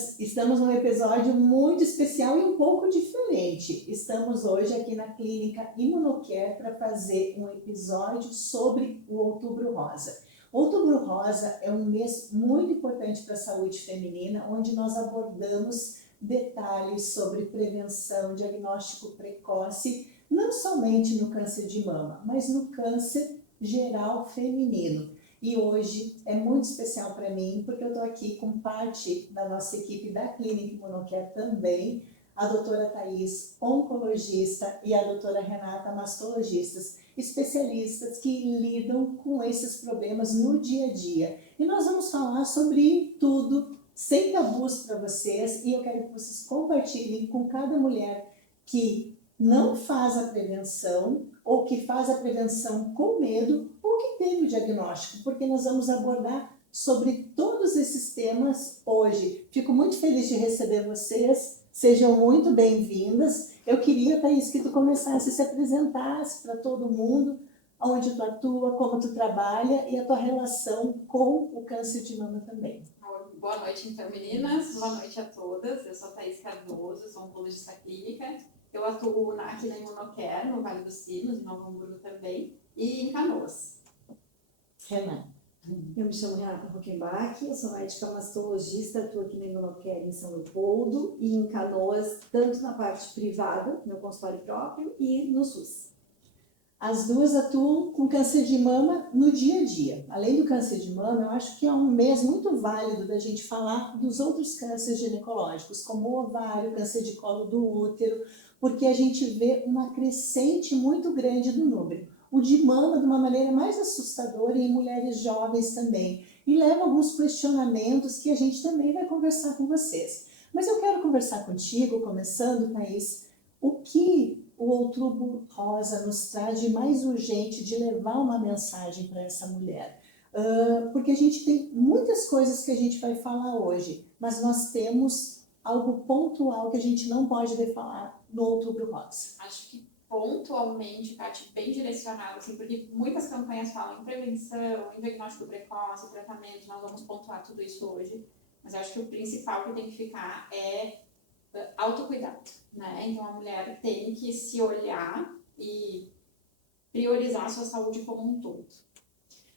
meninas, estamos num episódio muito especial e um pouco diferente. Estamos hoje aqui na Clínica Imunocare para fazer um episódio sobre o Outubro Rosa. Outubro Rosa é um mês muito importante para a saúde feminina, onde nós abordamos detalhes sobre prevenção, diagnóstico precoce, não somente no câncer de mama, mas no câncer geral feminino. E hoje é muito especial para mim, porque eu estou aqui com parte da nossa equipe da Clínica Imunocare também, a doutora Thaís, oncologista, e a doutora Renata, mastologistas, especialistas que lidam com esses problemas no dia a dia. E nós vamos falar sobre tudo, sem tabus para vocês, e eu quero que vocês compartilhem com cada mulher que não faz a prevenção, ou que faz a prevenção com medo, ou que teve o diagnóstico, porque nós vamos abordar sobre todos esses temas hoje. Fico muito feliz de receber vocês, sejam muito bem-vindas. Eu queria, Thaís, que tu começasse a se apresentasse para todo mundo, onde tu atua, como tu trabalha e a tua relação com o câncer de mama também. Boa noite, então, meninas. Boa noite a todas. Eu sou a Thaís Cardoso, sou oncologista clínica. Eu atuo aqui na Imunocare, no Vale dos Sinos, em Novo Hamburgo também, e em Canoas. Renata. Eu me chamo Renata Rockenbach, eu sou médica mastologista, atuo aqui na Imunocare em São Leopoldo e em Canoas, tanto na parte privada, meu consultório próprio, e no SUS. As duas atuam com câncer de mama no dia a dia. Além do câncer de mama, eu acho que é um mês muito válido da gente falar dos outros cânceres ginecológicos, como o ovário, câncer de colo do útero, porque a gente vê uma crescente muito grande do número. O de mama de uma maneira mais assustadora e em mulheres jovens também. E leva alguns questionamentos que a gente também vai conversar com vocês. Mas eu quero conversar contigo, começando, Thaís, o que o Outubro Rosa nos traz de mais urgente de levar uma mensagem para essa mulher. Porque a gente tem muitas coisas que a gente vai falar hoje, mas nós temos algo pontual que a gente não pode falar no Outubro Rosa. Acho que pontualmente, Paty, bem direcionado, assim, porque muitas campanhas falam em prevenção, em diagnóstico precoce, tratamento, nós vamos pontuar tudo isso hoje, mas eu acho que o principal que tem que ficar é autocuidado, né? Então a mulher tem que se olhar e priorizar a sua saúde como um todo.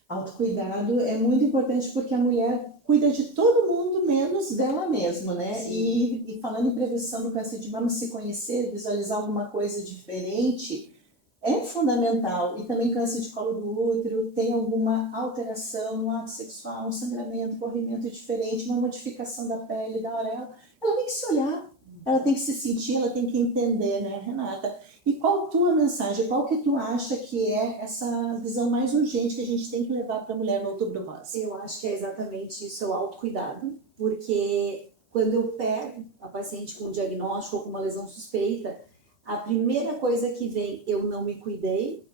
Autocuidado é muito importante porque a mulher cuida de todo mundo menos dela mesma, né? E falando em prevenção do câncer de mama, se conhecer, visualizar alguma coisa diferente é fundamental. E também câncer de colo do útero, tem alguma alteração no ato sexual, um sangramento, corrimento diferente, uma modificação da pele, da auréola, ela tem que se olhar, ela tem que se sentir, ela tem que entender, né, Renata? E qual a tua mensagem, qual que tu acha que é essa visão mais urgente que a gente tem que levar para a mulher no Outubro Rosa? Eu acho que é exatamente isso, é o autocuidado, porque quando eu pego a paciente com um diagnóstico ou com uma lesão suspeita, a primeira coisa que vem, eu não me cuidei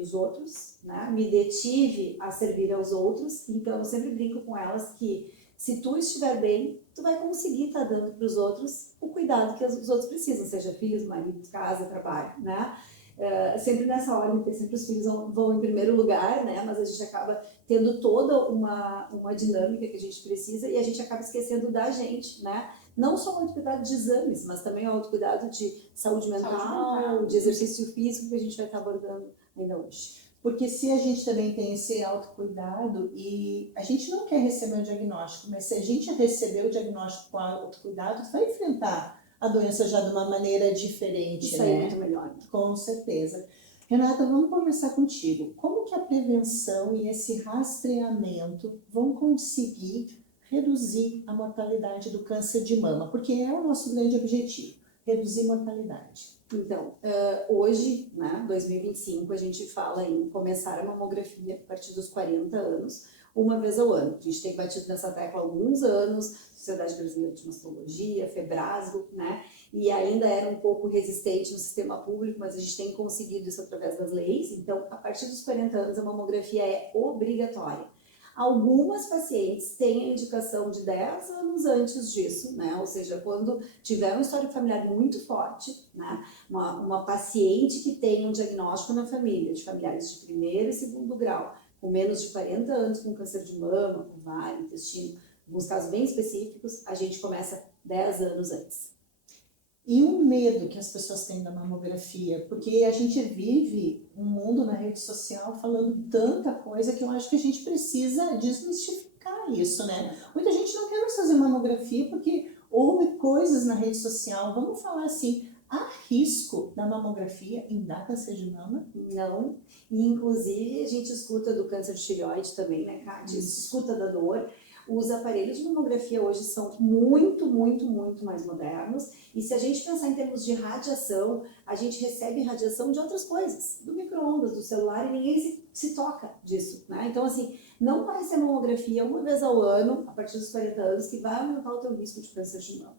dos outros, né? Me detive a servir aos outros, então eu sempre brinco com elas que se tu estiver bem, tu vai conseguir estar dando para os outros o cuidado que os outros precisam, seja filhos, marido, casa, trabalho, né? Sempre nessa ordem, porque sempre os filhos vão em primeiro lugar, né? Mas a gente acaba tendo toda uma dinâmica que a gente precisa e a gente acaba esquecendo da gente, né? Não só o autocuidado de exames, mas também o autocuidado de saúde mental, de exercício físico que a gente vai estar abordando ainda hoje. Porque se a gente também tem esse autocuidado e a gente não quer receber o diagnóstico, mas se a gente receber o diagnóstico com autocuidado, vai enfrentar a doença já de uma maneira diferente, isso né? Aí é muito melhor. Com certeza. Renata, vamos conversar contigo. Como que a prevenção e esse rastreamento vão conseguir reduzir a mortalidade do câncer de mama? Porque é o nosso grande objetivo, reduzir mortalidade. Então, hoje, né, 2025, a gente fala em começar a mamografia a partir dos 40 anos, uma vez ao ano. A gente tem batido nessa tecla há alguns anos, Sociedade Brasileira de Mastologia, Febrasgo, né, e ainda era um pouco resistente no sistema público, mas a gente tem conseguido isso através das leis. Então, a partir dos 40 anos, a mamografia é obrigatória. Algumas pacientes têm a indicação de 10 anos antes disso, né? Ou seja, quando tiver um histórico familiar muito forte, né? Uma paciente que tem um diagnóstico na família, de familiares de primeiro e segundo grau, com menos de 40 anos, com câncer de mama, ovário, intestino, Nos casos bem específicos, a gente começa 10 anos antes. E o medo que as pessoas têm da mamografia, porque a gente vive um mundo na rede social falando tanta coisa que eu acho que a gente precisa desmistificar isso, né? Muita gente não quer mais fazer mamografia porque houve coisas na rede social. Vamos falar assim, há risco da mamografia em dar câncer de mama? Não. E, inclusive, a gente escuta do câncer de tireoide também, né, Kátia? Escuta da dor. Os aparelhos de mamografia hoje são muito, muito, muito mais modernos. E se a gente pensar em termos de radiação, a gente recebe radiação de outras coisas, do micro-ondas, do celular, e ninguém se toca disso, né? Então, assim, não vai ser mamografia uma vez ao ano, a partir dos 40 anos, que vai aumentar o teu risco de câncer de mama.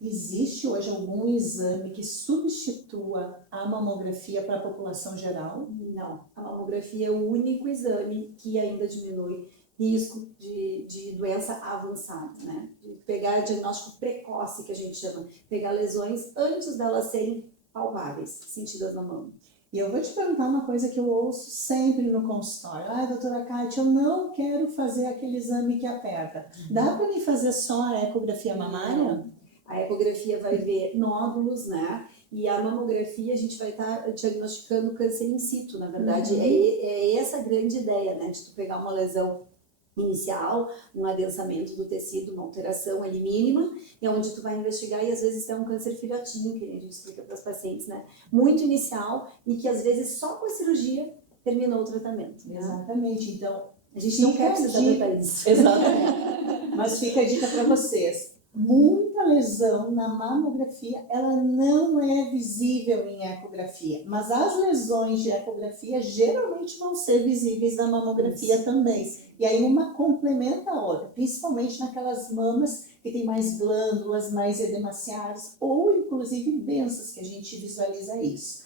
Existe hoje algum exame que substitua a mamografia para a população geral? Não, a mamografia é o único exame que ainda diminui risco de doença avançada, né? De pegar diagnóstico precoce, que a gente chama, pegar lesões antes delas serem palpáveis, sentidas na mão. E eu vou te perguntar uma coisa que eu ouço sempre no consultório. Doutora Kátia, eu não quero fazer aquele exame que aperta. Dá para mim fazer só a ecografia mamária? A ecografia vai ver nódulos, né? E a mamografia a gente vai estar diagnosticando câncer in situ, na verdade. É essa a grande ideia, né? De tu pegar uma lesão inicial, um adensamento do tecido, uma alteração ali mínima, e é onde tu vai investigar, e às vezes é um câncer filhotinho, que a gente explica para os pacientes, né? Muito inicial, e que às vezes só com a cirurgia terminou o tratamento. Né? Exatamente. Então, a gente não quer precisar tratar isso. Exatamente. Mas fica a dica para vocês. Muita lesão na mamografia, ela não é visível em ecografia, mas as lesões de ecografia geralmente vão ser visíveis na mamografia também. E aí uma complementa a outra, principalmente naquelas mamas que tem mais glândulas, mais edemaciadas, ou inclusive densas, que a gente visualiza isso.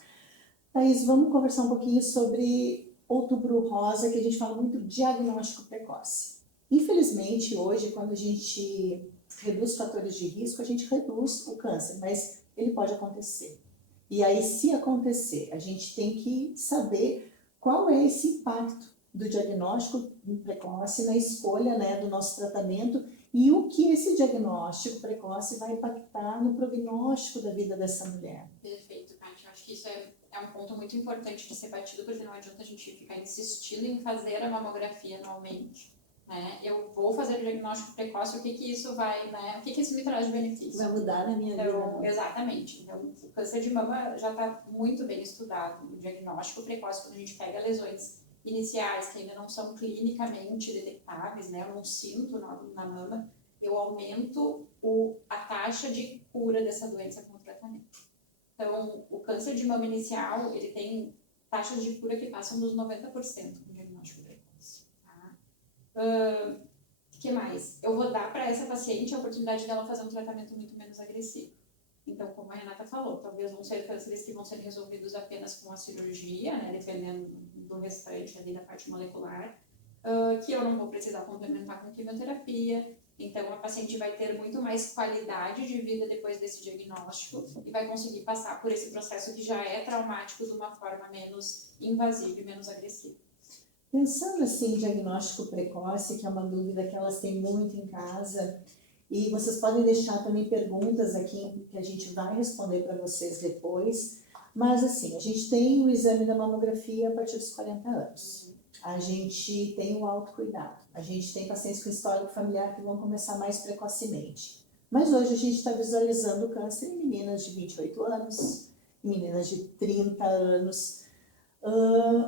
Thaís, vamos conversar um pouquinho sobre Outubro Rosa, que a gente fala muito diagnóstico precoce. Infelizmente, hoje, quando a gente reduz fatores de risco, a gente reduz o câncer, mas ele pode acontecer. E aí, se acontecer, a gente tem que saber qual é esse impacto do diagnóstico precoce na escolha, né, do nosso tratamento e o que esse diagnóstico precoce vai impactar no prognóstico da vida dessa mulher. Perfeito, Kátia. Eu acho que isso é um ponto muito importante de ser batido, porque não adianta a gente ficar insistindo em fazer a mamografia anualmente. Né? Eu vou fazer o diagnóstico precoce, o que isso vai, né? O que isso me traz de benefício? Vai mudar na minha vida. Exatamente. Então, o câncer de mama já está muito bem estudado. O diagnóstico precoce, quando a gente pega lesões iniciais que ainda não são clinicamente detectáveis, né? Eu não sinto nódulo na mama, eu aumento a taxa de cura dessa doença com o tratamento. Então, o câncer de mama inicial, ele tem taxas de cura que passam dos 90% com o diagnóstico precoce. Que mais? Eu vou dar para essa paciente a oportunidade dela fazer um tratamento muito menos agressivo. Então, como a Renata falou, talvez vão ser cânceres que vão ser resolvidos apenas com a cirurgia, né, dependendo do restante ali da parte molecular, que eu não vou precisar complementar com quimioterapia. Então, a paciente vai ter muito mais qualidade de vida depois desse diagnóstico e vai conseguir passar por esse processo que já é traumático de uma forma menos invasiva e menos agressiva. Pensando assim em diagnóstico precoce, que é uma dúvida que elas têm muito em casa, e vocês podem deixar também perguntas aqui que a gente vai responder para vocês depois, mas assim, a gente tem o exame da mamografia a partir dos 40 anos. A gente tem o autocuidado, a gente tem pacientes com histórico familiar que vão começar mais precocemente. Mas hoje a gente está visualizando o câncer em meninas de 28 anos, em meninas de 30 anos.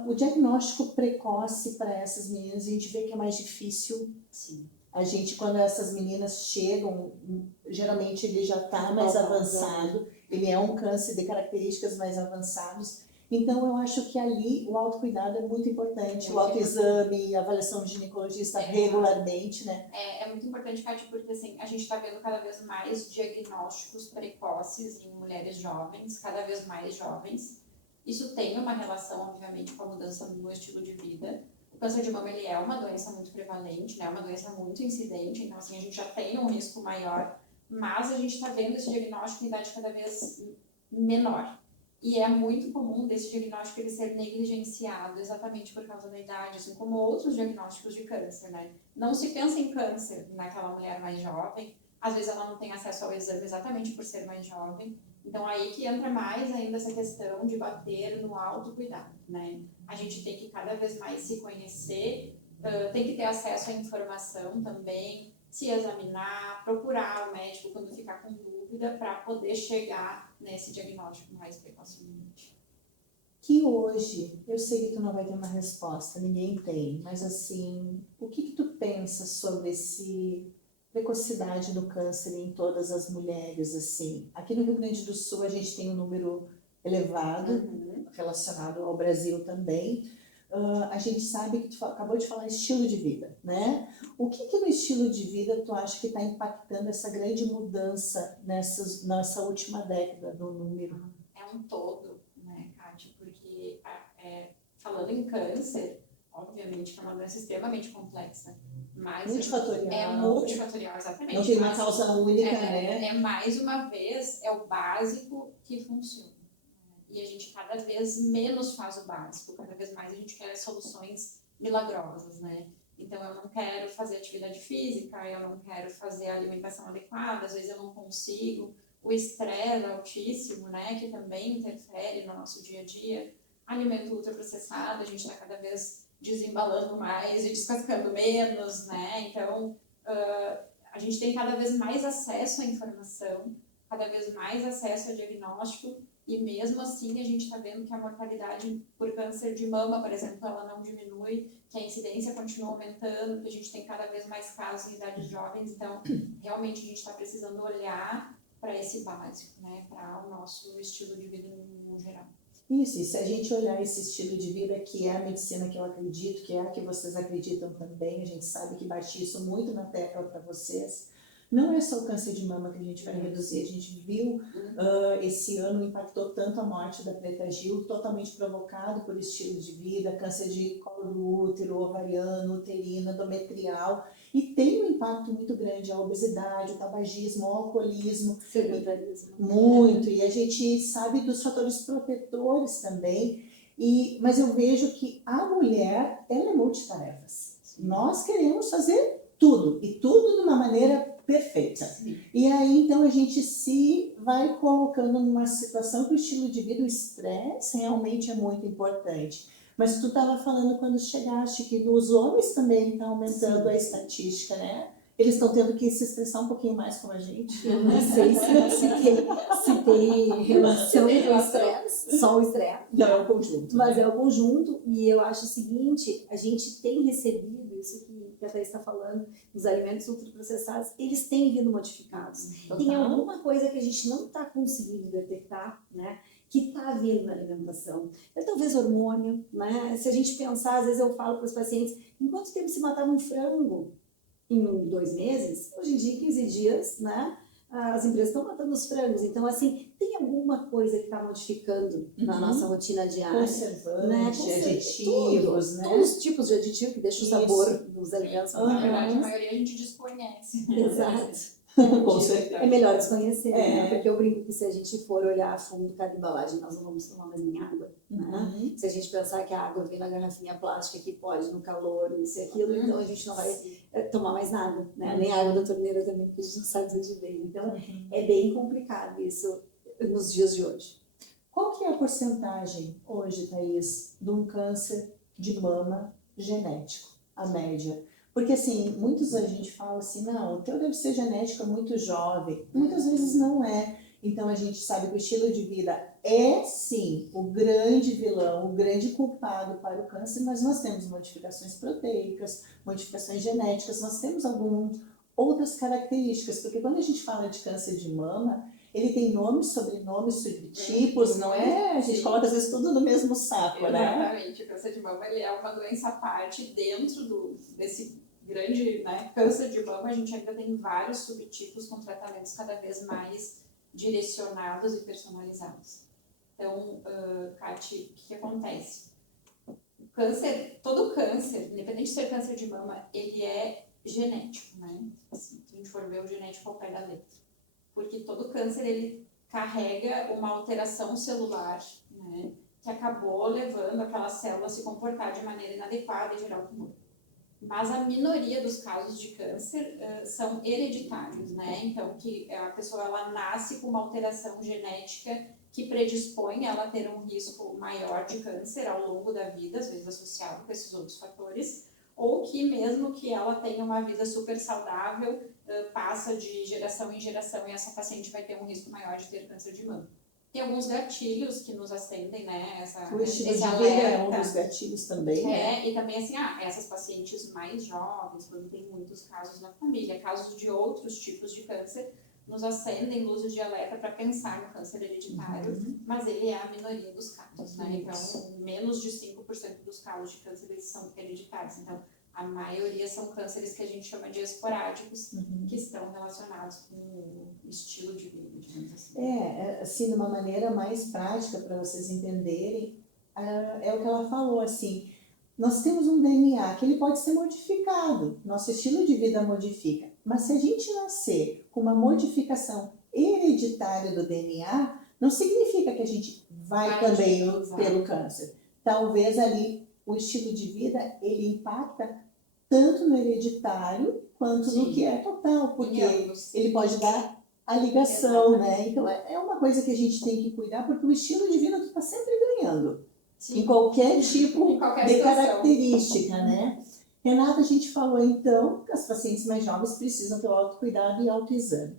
O diagnóstico precoce para essas meninas, a gente vê que é mais difícil. Sim. A gente, quando essas meninas chegam, geralmente ele já está mais avançado, ele é um câncer de características mais avançadas. Então, eu acho que ali o autocuidado é muito importante, o autoexame, a avaliação de ginecologista regularmente, né? É muito importante, Kátia, porque assim, a gente está vendo cada vez mais diagnósticos precoces em mulheres jovens, cada vez mais jovens. Isso tem uma relação, obviamente, com a mudança no estilo de vida. O câncer de mama, ele é uma doença muito prevalente, né? Uma doença muito incidente, então assim, a gente já tem um risco maior, mas a gente está vendo esse diagnóstico em idade cada vez menor. E é muito comum desse diagnóstico ele ser negligenciado exatamente por causa da idade, assim como outros diagnósticos de câncer, né? Não se pensa em câncer naquela mulher mais jovem, às vezes ela não tem acesso ao exame exatamente por ser mais jovem. Então aí que entra mais ainda essa questão de bater no autocuidado, né? A gente tem que cada vez mais se conhecer, tem que ter acesso à informação também, se examinar, procurar o médico quando ficar com dúvida para poder chegar nesse diagnóstico mais precocemente. Que hoje, eu sei que tu não vai ter uma resposta, ninguém tem, mas assim, o que tu pensa sobre esse precocidade no câncer em todas as mulheres, assim? Aqui no Rio Grande do Sul a gente tem um número elevado, relacionado ao Brasil também. A gente sabe que tu acabou de falar estilo de vida, né? O que no estilo de vida tu acha que está impactando essa grande mudança nessa última década do número? É um todo, né, Kátia? Porque falando em câncer, obviamente que é uma doença extremamente complexa, mas Multifatorial. é multifatorial, exatamente. Não tem uma causa única, né? É mais uma vez, é o básico que funciona. E a gente cada vez menos faz o básico, cada vez mais a gente quer soluções milagrosas, né? Então eu não quero fazer atividade física, eu não quero fazer a alimentação adequada, às vezes eu não consigo. O estresse altíssimo, né, que também interfere no nosso dia a dia. Alimento ultraprocessado, a gente está cada vez desembalando mais e descascando menos, né? Então a gente tem cada vez mais acesso à informação, cada vez mais acesso ao diagnóstico. E mesmo assim, a gente está vendo que a mortalidade por câncer de mama, por exemplo, ela não diminui, que a incidência continua aumentando, que a gente tem cada vez mais casos em idades jovens. Então, realmente, a gente está precisando olhar para esse básico, né? Para o nosso estilo de vida no geral. Isso, e se a gente olhar esse estilo de vida, que é a medicina que eu acredito, que é a que vocês acreditam também, a gente sabe que bate isso muito na tecla para vocês. Não é só o câncer de mama que a gente vai reduzir, a gente viu esse ano impactou tanto a morte da Preta Gil, totalmente provocado por estilo de vida, câncer de colo do útero, ovariano, uterino, endometrial, e tem um impacto muito grande a obesidade, o tabagismo, o alcoolismo, muito, e a gente sabe dos fatores protetores também, mas eu vejo que a mulher, ela é multitarefas. Nós queremos fazer tudo, e tudo de uma maneira perfeita. Sim. E aí, então, a gente se vai colocando numa situação que o estilo de vida, o estresse, realmente é muito importante. Mas tu estava falando quando chegaste que nos homens também está aumentando Sim. a estatística, né? Eles estão tendo que se estressar um pouquinho mais como a gente. Eu não sei se tem relação com o estresse, só o estresse. Não, é o conjunto. Mas é o conjunto, e eu acho o seguinte, a gente tem recebido isso que a Thaís está falando, os alimentos ultraprocessados, eles têm vindo modificados. Total. Tem alguma coisa que a gente não está conseguindo detectar, né? Que está vindo na alimentação. É talvez hormônio, né? Se a gente pensar, às vezes eu falo para os pacientes, em quanto tempo se matava um frango? Em 2 meses? Hoje em dia, 15 dias, né? As empresas estão matando os frangos. Então, assim, tem alguma coisa que está modificando na nossa rotina diária. Conservante, né? aditivos, né? Todos os tipos de aditivo que deixam o sabor dos alimentos. Na verdade, a maioria a gente desconhece. Exato. Com certeza. É melhor desconhecer, né? Porque eu brinco que se a gente for olhar a fundo cada embalagem, nós não vamos tomar mais nem água. Né? Se a gente pensar que a água vem na garrafinha plástica que pode no calor, isso e aquilo, então a gente não vai tomar mais nada, né? Nem água da torneira também, porque a gente não sabe de onde vem. Então é bem complicado isso nos dias de hoje. Qual que é a porcentagem hoje, Thaís, de um câncer de mama genético, a média? Porque, assim, muitos a gente fala assim, não, o teu deve ser genético, é muito jovem. Muitas vezes não é. Então, a gente sabe que o estilo de vida é, sim, o grande vilão, o grande culpado para o câncer, mas nós temos modificações proteicas, modificações genéticas, nós temos algumas outras características, porque quando a gente fala de câncer de mama, ele tem nomes, sobrenomes, subtipos, não é? A gente coloca às vezes tudo no mesmo saco, né? Exatamente, o câncer de mama ele é uma doença à parte dentro desse grande, né, câncer de mama. A gente ainda tem vários subtipos com tratamentos cada vez mais direcionados e personalizados. Então, Kati, o que acontece? O câncer, todo câncer, independente de ser câncer de mama, ele é genético, né? Assim, se a gente for ver o genético ao pé da letra. Porque todo câncer, ele carrega uma alteração celular, né, que acabou levando aquela célula a se comportar de maneira inadequada e gerar o tumor. Mas a minoria dos casos de câncer são hereditários, né? Então, que a pessoa ela nasce com uma alteração genética que predispõe ela a ter um risco maior de câncer ao longo da vida, às vezes associado com esses outros fatores, ou que mesmo que ela tenha uma vida super saudável, passa de geração em geração e essa paciente vai ter um risco maior de ter câncer de mama. Tem alguns gatilhos que nos acendem, né? O estilo esse de vida alerta. é um dos gatilhos também, né? E também assim, essas pacientes mais jovens, quando tem muitos casos na família, casos de outros tipos de câncer, nos acendem luzes de alerta para pensar no câncer hereditário, mas ele é a minoria dos casos, né? Então, menos de 5% dos casos de câncer eles são hereditários. Então, a maioria são cânceres que a gente chama de esporádicos, que estão relacionados com o estilo de vida, digamos assim. Assim, de uma maneira mais prática para vocês entenderem, é o que ela falou, assim, nós temos um DNA que ele pode ser modificado, nosso estilo de vida modifica, mas se a gente nascer com uma modificação hereditária do DNA, não significa que a gente vai também pelo câncer. Talvez ali o estilo de vida, ele impacta tanto no hereditário quanto no que é total, porque ele pode dar a ligação, né? Então é uma coisa que a gente tem que cuidar, porque o estilo de vida tu está sempre ganhando. Sim. Em qualquer tipo de característica, né? Renata, a gente falou então que as pacientes mais jovens precisam ter o autocuidado e autoexame.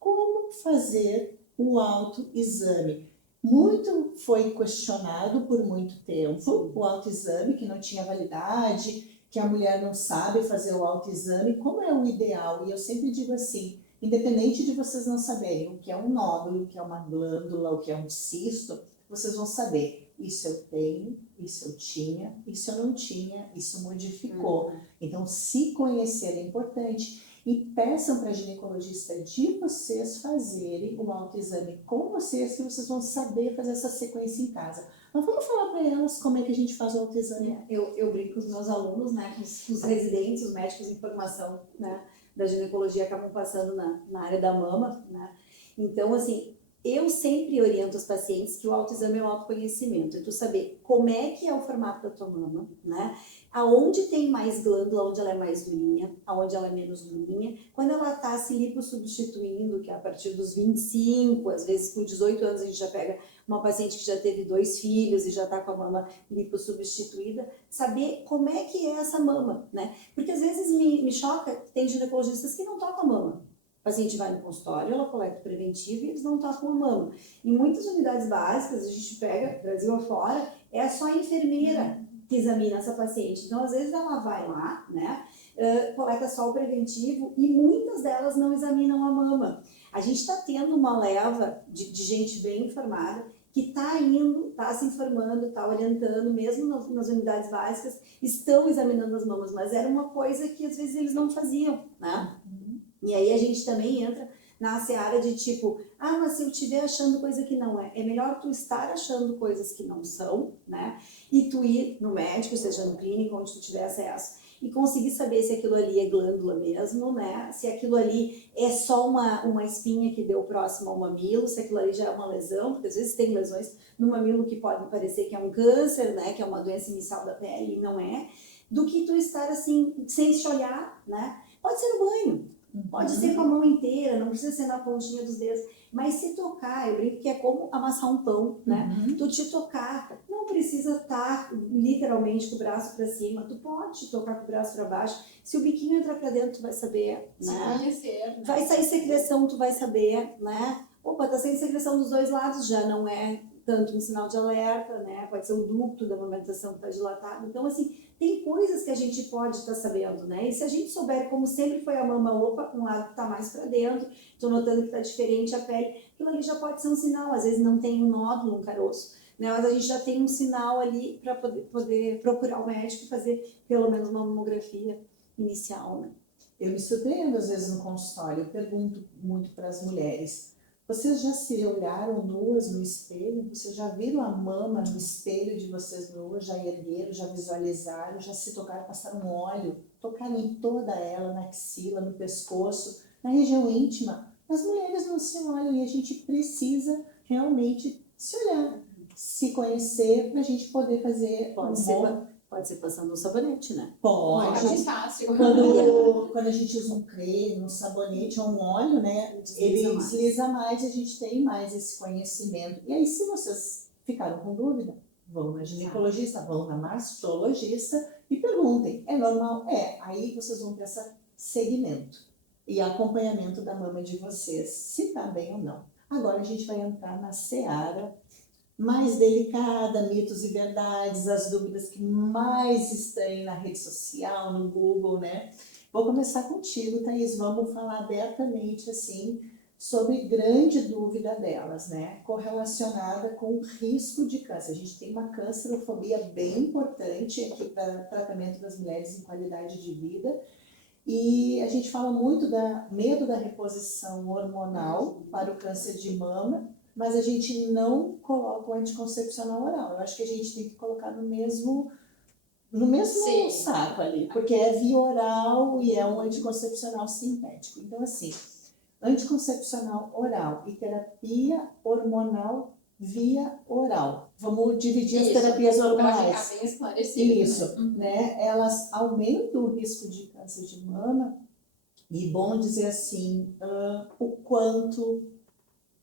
Como fazer o autoexame? Muito foi questionado por muito tempo o autoexame, que não tinha validade, que a mulher não sabe fazer o autoexame. Como é o ideal? E eu sempre digo assim, independente de vocês não saberem o que é um nódulo, o que é uma glândula, o que é um cisto, vocês vão saber, isso eu tenho, isso eu tinha, isso eu não tinha, isso modificou. Então, se conhecer é importante. E peçam para a ginecologista de vocês fazerem o autoexame com vocês, que vocês vão saber fazer essa sequência em casa. Mas vamos falar para elas como é que a gente faz o autoexame. Eu brinco com os meus alunos, né, com os residentes, os médicos em formação, né, da ginecologia acabam passando na área da mama, né. Então, assim, eu sempre oriento os pacientes que o autoexame é o autoconhecimento, é tu saber como é que é o formato da tua mama, né, aonde tem mais glândula, onde ela é mais durinha, aonde ela é menos durinha, quando ela está se lipossubstituindo, que é a partir dos 25, às vezes com 18 anos a gente já pega uma paciente que já teve 2 filhos e já está com a mama lipossubstituída, saber como é que é essa mama, né, porque às vezes me choca, tem ginecologistas que não tocam a mama. O paciente vai no consultório, ela coleta o preventivo e eles não tocam a mama. Em muitas unidades básicas, a gente pega, Brasil afora, é só a enfermeira que examina essa paciente. Então, às vezes, ela vai lá, né, coleta só o preventivo e muitas delas não examinam a mama. A gente está tendo uma leva de gente bem informada que está indo, está se informando, está orientando, mesmo nas unidades básicas, estão examinando as mamas, mas era uma coisa que às vezes eles não faziam, né? E aí a gente também entra na seara de tipo, mas se eu estiver achando coisa que não é melhor tu estar achando coisas que não são, né? E tu ir no médico, seja no clínico, onde tu tiver acesso, e conseguir saber se aquilo ali é glândula mesmo, né? Se aquilo ali é só uma espinha que deu próximo ao mamilo, se aquilo ali já é uma lesão, porque às vezes tem lesões no mamilo que podem parecer que é um câncer, né? Que é uma doença inicial da pele e não é, do que tu estar assim, sem se olhar, né? Pode ser no banho. Pode ser com a mão inteira, não precisa ser na pontinha dos dedos, mas se tocar, eu brinco que é como amassar um pão, né? Tu te tocar, não precisa estar literalmente com o braço para cima, tu pode te tocar com o braço para baixo, se o biquinho entrar para dentro, tu vai saber, né? Conhecer, né? Vai sair secreção, tu vai saber, né? Opa, tá saindo secreção dos dois lados, já não é tanto um sinal de alerta, né? Pode ser o ducto da amamentação que está dilatado, então assim, tem coisas que a gente pode estar sabendo, né? E se a gente souber como sempre foi a mama, opa, um lado está mais para dentro, estou notando que está diferente a pele, aquilo ali já pode ser um sinal, às vezes não tem um nódulo, um caroço, né? Mas a gente já tem um sinal ali para poder procurar o médico e fazer pelo menos uma mamografia inicial, né? Eu me surpreendo às vezes no consultório, eu pergunto muito para as mulheres, vocês já se olharam nuas no espelho? Vocês já viram a mama no espelho de vocês nuas? Já ergueram, já visualizaram, já se tocaram, passaram um óleo, tocaram em toda ela, na axila, no pescoço, na região íntima? as mulheres não se olham e a gente precisa realmente se olhar, se conhecer para a gente poder fazer Pode ser passando um sabonete, né? É Pode. mais fácil. Quando a gente usa um creme, um sabonete ou um óleo, né, Desliza ele mais. desliza mais e a gente tem mais esse conhecimento. E aí, se vocês ficaram com dúvida, vão na ginecologista, vão na mastologista e perguntem, é normal? É. Aí vocês vão ter esse segmento e acompanhamento da mama de vocês, se está bem ou não. Agora a gente vai entrar na seara mais delicada, mitos e verdades, as dúvidas que mais estão aí na rede social, no Google, né? Vou começar contigo, Thaís, vamos falar abertamente, assim, sobre grande dúvida delas, né? Correlacionada com o risco de câncer. A gente tem uma cancerofobia bem importante aqui para tratamento das mulheres em qualidade de vida. E a gente fala muito da medo da reposição hormonal para o câncer de mama, mas a gente não coloca o anticoncepcional oral. Eu acho que a gente tem que colocar no mesmo Sim. saco ali, porque é via oral e é um anticoncepcional sintético. Então, assim, anticoncepcional oral e terapia hormonal via oral. Vamos dividir as terapias Para hormonais. ficar bem esclarecido. Isso, né? Elas aumentam o risco de câncer de mama e bom dizer assim, o quanto,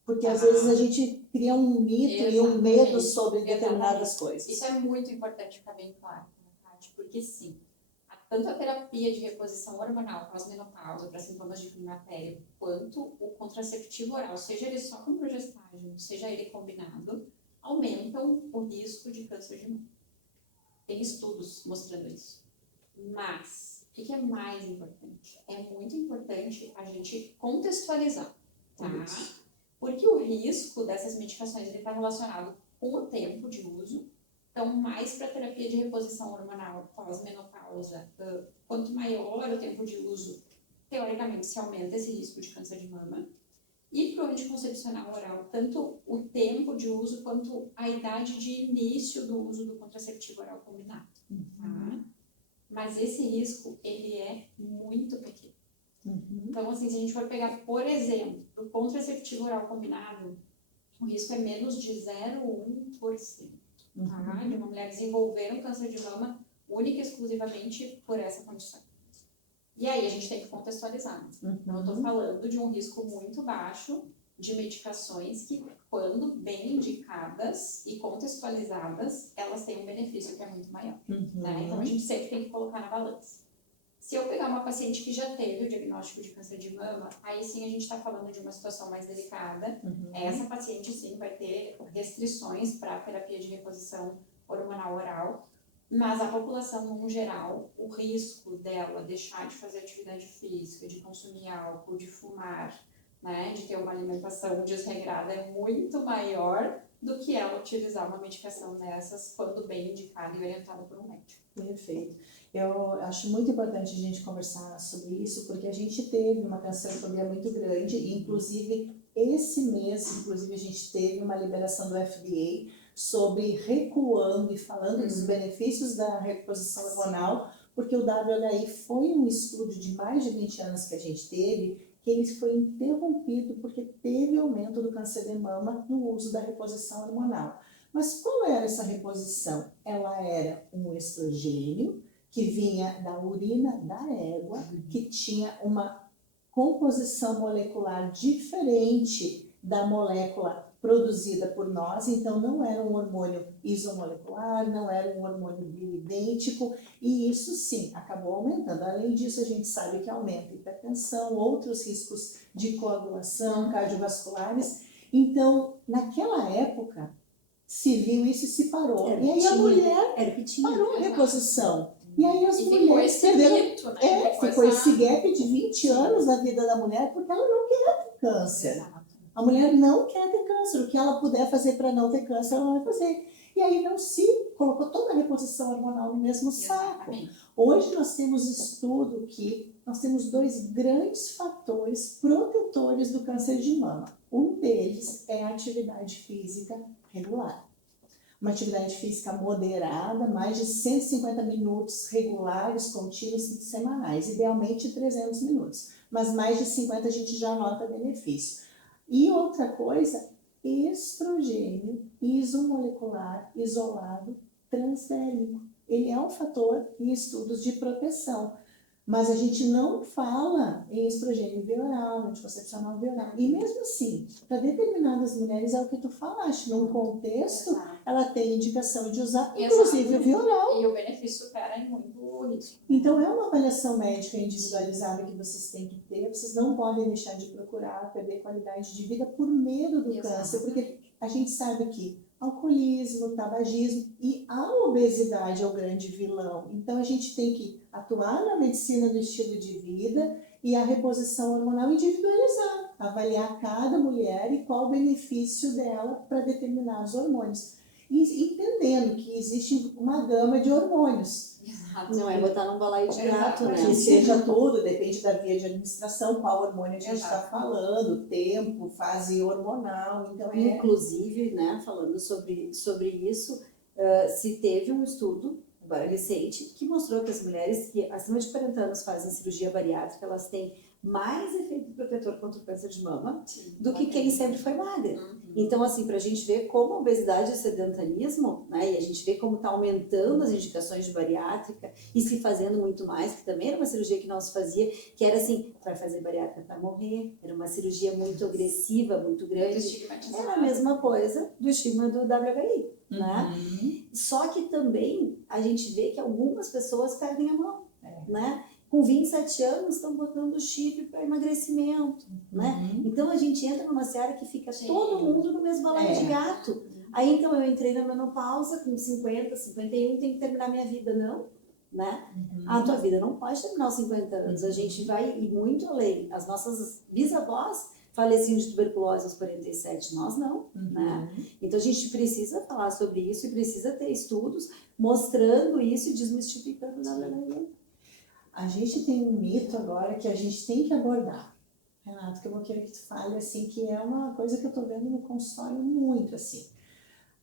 porque às vezes a gente cria um mito e um medo sobre determinadas coisas. Isso é muito importante ficar bem claro, né, Tati? Porque sim, tanto a terapia de reposição hormonal pós-menopausa para sintomas de climatério, quanto o contraceptivo oral, seja ele só com progestágeno, seja ele combinado, aumentam o risco de câncer de mama. Tem estudos mostrando isso. Mas, o que é mais importante? É muito importante a gente contextualizar, tá? Porque o risco dessas medicações está relacionado com o tempo de uso. Então, mais para a terapia de reposição hormonal pós-menopausa, quanto maior o tempo de uso, teoricamente se aumenta esse risco de câncer de mama. E para o anticoncepcional oral, tanto o tempo de uso quanto a idade de início do uso do contraceptivo oral combinado. Tá? Mas esse risco, ele é muito pequeno. Então, assim, se a gente for pegar, por exemplo, o contraceptivo oral combinado, o risco é menos de 0,1%. Tá? De uma mulher desenvolver um câncer de mama única e exclusivamente por essa condição. E aí a gente tem que contextualizar. Não estou falando de um risco muito baixo de medicações que, quando bem indicadas e contextualizadas, elas têm um benefício que é muito maior. Né? Então a gente sempre tem que colocar na balança. Se eu pegar uma paciente que já teve o diagnóstico de câncer de mama, aí sim a gente está falando de uma situação mais delicada. Essa paciente sim vai ter restrições para a terapia de reposição hormonal oral, mas a população no geral, o risco dela deixar de fazer atividade física, de consumir álcool, de fumar, né, de ter uma alimentação desregrada é muito maior do que ela utilizar uma medicação dessas quando bem indicada e orientada por um médico. Perfeito. Eu acho muito importante a gente conversar sobre isso, porque a gente teve uma cancerofobia muito grande, e inclusive esse mês, a gente teve uma liberação do FDA sobre recuando e falando dos benefícios da reposição hormonal, porque o WHI foi um estudo de mais de 20 anos que a gente teve, que ele foi interrompido porque teve aumento do câncer de mama no uso da reposição hormonal. Mas qual era essa reposição? Ela era um estrogênio que vinha da urina da égua, que tinha uma composição molecular diferente da molécula produzida por nós, então não era um hormônio isomolecular, não era um hormônio bioidêntico, e isso sim acabou aumentando. Além disso, a gente sabe que aumenta a hipertensão, outros riscos de coagulação, cardiovasculares. Então, naquela época, se viu isso e se parou. E aí a mulher parou a reposição. E aí as mulheres perderam. Mito, né? Ficou esse gap de 20 anos na vida da mulher, porque ela não quer ter câncer. Exato. A mulher não quer ter câncer. O que ela puder fazer para não ter câncer, ela vai fazer. E aí não se colocou toda a reposição hormonal no mesmo saco. Hoje nós temos estudo que nós temos 2 grandes fatores protetores do câncer de mama. Um deles é a atividade física regular. Uma atividade física moderada, mais de 150 minutos regulares, contínuos, semanais, idealmente 300 minutos. mas mais de 50 a gente já nota benefício. E outra coisa, estrogênio isomolecular isolado transdérmico. Ele é um fator em estudos de proteção, mas a gente não fala em estrogênio vioral, anticoncepcional vioral. E mesmo assim, para determinadas mulheres é o que tu falaste, num contexto, Exato. ela tem indicação de usar, Exato. inclusive o vioral. E o benefício supera muito o risco. Então é uma avaliação médica individualizada que vocês têm que ter, vocês não podem deixar de procurar, perder qualidade de vida por medo do Exato. câncer, porque a gente sabe que alcoolismo, tabagismo e a obesidade é o grande vilão. Então a gente tem que atuar na medicina do estilo de vida e a reposição hormonal individualizar, avaliar cada mulher e qual o benefício dela para determinados hormônios. E entendendo que existe uma gama de hormônios. Exato. Não é botar num balaio de gato, né? Que seja tudo, depende da via de administração, qual hormônio a gente está Exato. falando, tempo, fase hormonal, então Inclusive, né, falando sobre isso, se teve um estudo, agora recente, que mostrou que as mulheres que acima de 40 anos fazem cirurgia bariátrica, elas têm mais efeito protetor contra o câncer de mama do que quem sempre foi magra. Então, assim, para a gente ver como a obesidade e o sedentarismo, né, e a gente vê como está aumentando as indicações de bariátrica e se fazendo muito mais, que também era uma cirurgia que não se fazia, que era assim, vai fazer bariátrica para morrer, era uma cirurgia muito agressiva, muito grande. Era a mesma coisa do estigma do WHI, né? Só que também a gente vê que algumas pessoas perdem a mão, né? Com 27 anos estão botando chip para emagrecimento, né? Então a gente entra numa seara que fica todo mundo no mesmo balaio de gato. Aí então eu entrei na menopausa com 50, 51, tenho que terminar minha vida, não, né? A tua vida não pode terminar aos 50 anos, a gente vai ir muito além. As nossas bisavós faleciam de tuberculose aos 47, nós não, né? Então a gente precisa falar sobre isso e precisa ter estudos mostrando isso e desmistificando na verdade. A gente tem um mito agora que a gente tem que abordar, Renato, que eu vou querer que tu fale, assim, que é uma coisa que eu tô vendo no consultório muito, assim.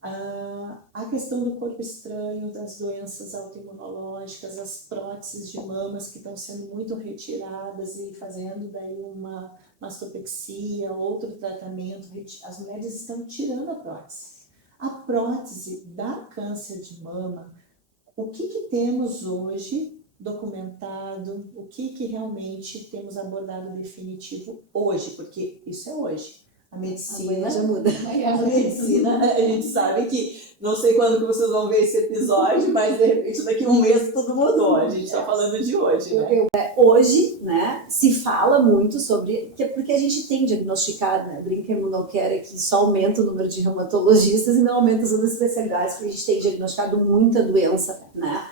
A questão do corpo estranho, das doenças autoimunológicas, as próteses de mamas que estão sendo muito retiradas e fazendo daí uma mastopexia, outro tratamento, as mulheres estão tirando a prótese. A prótese dá câncer de mama, o que temos hoje documentado, o que realmente temos abordado definitivo hoje, porque isso é hoje. A medicina já muda. A medicina, a gente sabe que, não sei quando que vocês vão ver esse episódio, mas de repente daqui a um mês tudo mudou. A gente está falando de hoje, né? Hoje, né, se fala muito sobre, porque a gente tem diagnosticado, né, brinca imunocare que só aumenta o número de reumatologistas e não aumenta as outras especialidades, porque a gente tem diagnosticado muita doença, né,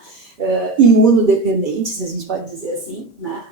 imunodependente, se a gente pode dizer assim, né,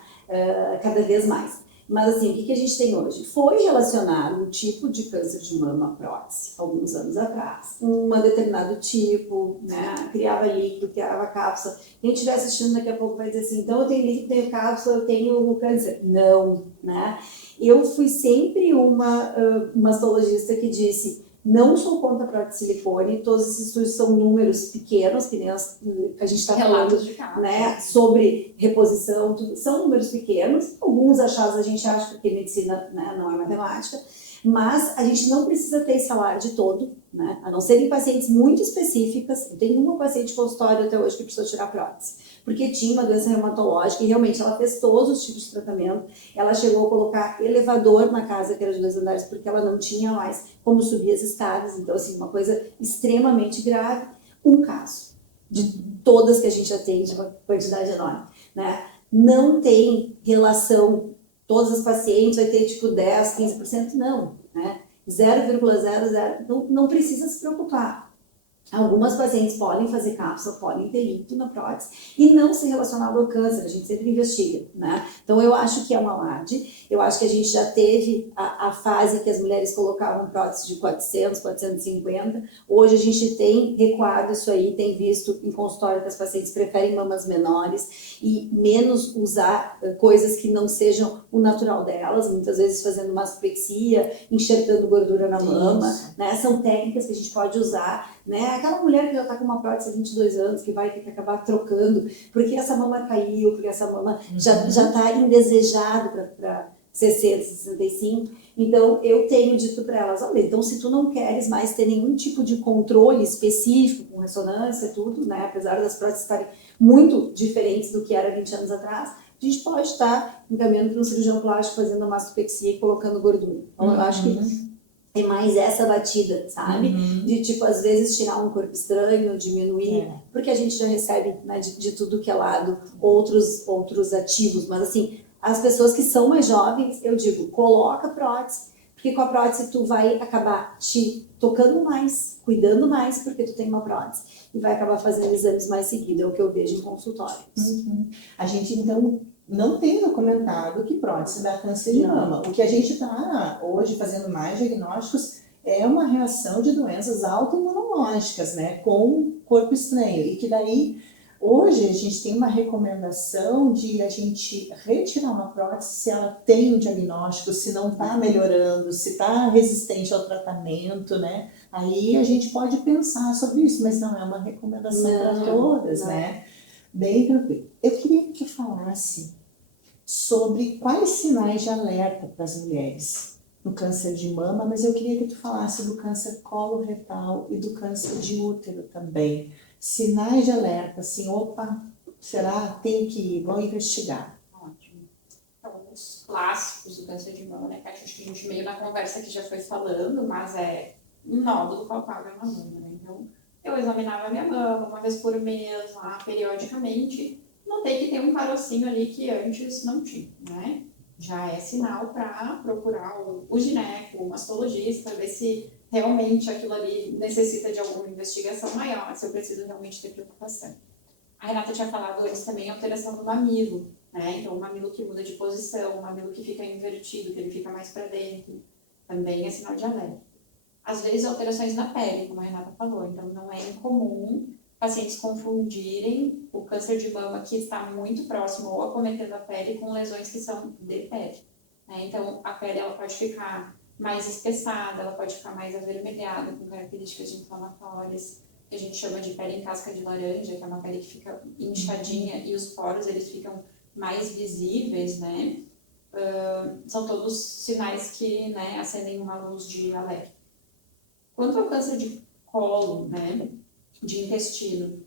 cada vez mais. Mas assim, o que a gente tem hoje? Foi relacionado um tipo de câncer de mama à prótese, alguns anos atrás. Um determinado tipo, né? Criava líquido, criava cápsula. Quem estiver assistindo daqui a pouco vai dizer assim, então eu tenho líquido, tenho cápsula, eu tenho câncer. Não, né? Eu fui sempre uma mastologista que disse, não sou contra a prótese de silicone, todos esses estudos são números pequenos, que nem a gente está falando, né, sobre reposição, tudo, são números pequenos, alguns achados a gente acha porque medicina, né, não é matemática, mas a gente não precisa ter esse alarde todo, né, a não ser em pacientes muito específicas. Eu tenho uma paciente de consultório até hoje que precisou tirar prótese, porque tinha uma doença reumatológica e realmente ela fez todos os tipos de tratamento. Ela chegou a colocar elevador na casa, que era de 2 andares, porque ela não tinha mais como subir as escadas. Então, assim, uma coisa extremamente grave. Um caso de todas que a gente atende, uma quantidade enorme, né? Não tem relação, todas as pacientes vai ter tipo 10, 15%, não, né? 0,00, não precisa se preocupar. Algumas pacientes podem fazer cápsula, podem ter líquido na prótese e não ser relacionado ao câncer, a gente sempre investiga, né? Então eu acho que é um alarde, eu acho que a gente já teve a fase que as mulheres colocavam prótese de 400, 450, hoje a gente tem recuado isso aí, tem visto em consultório que as pacientes preferem mamas menores e menos usar coisas que não sejam o natural delas, muitas vezes fazendo mastopexia, enxertando gordura na mama, né? São técnicas que a gente pode usar né? Aquela mulher que já está com uma prótese há 22 anos, que vai ter que acabar trocando, porque essa mama caiu, porque essa mama já está indesejada para 60, 65. Então, eu tenho dito para elas, olha, então se tu não queres mais ter nenhum tipo de controle específico, com ressonância e tudo, né? Apesar das próteses estarem muito diferentes do que era 20 anos atrás, a gente pode estar encaminhando para um cirurgião plástico fazendo a mastopexia e colocando gordura. Então, eu acho que é mais essa batida, sabe? De, tipo, às vezes tirar um corpo estranho, diminuir, porque a gente já recebe, né, de tudo que é lado, outros ativos. Mas, assim, as pessoas que são mais jovens, eu digo, coloca prótese, porque com a prótese tu vai acabar te tocando mais, cuidando mais, porque tu tem uma prótese. E vai acabar fazendo exames mais seguidos, é o que eu vejo em consultórios. A gente, então, não tem documentado que prótese dá câncer de mama. O que a gente está hoje fazendo mais diagnósticos é uma reação de doenças autoimunológicas, né, com corpo estranho. E que daí, hoje, a gente tem uma recomendação de a gente retirar uma prótese se ela tem um diagnóstico, se não está melhorando, se está resistente ao tratamento, né? Aí a gente pode pensar sobre isso, mas não é uma recomendação para todas, né? Bem tranquilo. Eu queria que tu falasse sobre quais sinais de alerta para as mulheres no câncer de mama, mas eu queria que tu falasse do câncer coloretal e do câncer de útero também. Sinais de alerta, assim, opa, será? Tenho que ir, vou investigar. Ótimo. Então, os clássicos do câncer de mama, né, que acho que a gente meio na conversa que já foi falando, mas é um nódulo palpável na mama, né? Então, eu examinava minha mama uma vez por mês, lá, periodicamente, notei que tem um carocinho ali que antes não tinha, né? Já é sinal para procurar o gineco, o mastologista, ver se realmente aquilo ali necessita de alguma investigação maior, se eu preciso realmente ter preocupação. A Renata tinha falado antes também a alteração do mamilo, né? Então, o mamilo que muda de posição, o mamilo que fica invertido, que ele fica mais para dentro, também é sinal de alerta. Às vezes, alterações na pele, como a Renata falou, então não é incomum pacientes confundirem o câncer de mama que está muito próximo ou acometendo a pele com lesões que são de pele, né? Então, a pele ela pode ficar mais espessada, ela pode ficar mais avermelhada, com características inflamatórias, que a gente chama de pele em casca de laranja, que é uma pele que fica inchadinha e os poros eles ficam mais visíveis, né? São todos sinais que, né, acendem uma luz de alerta. Quanto ao câncer de colo, né, de intestino,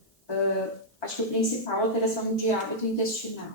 acho que o principal é a alteração de hábito intestinal.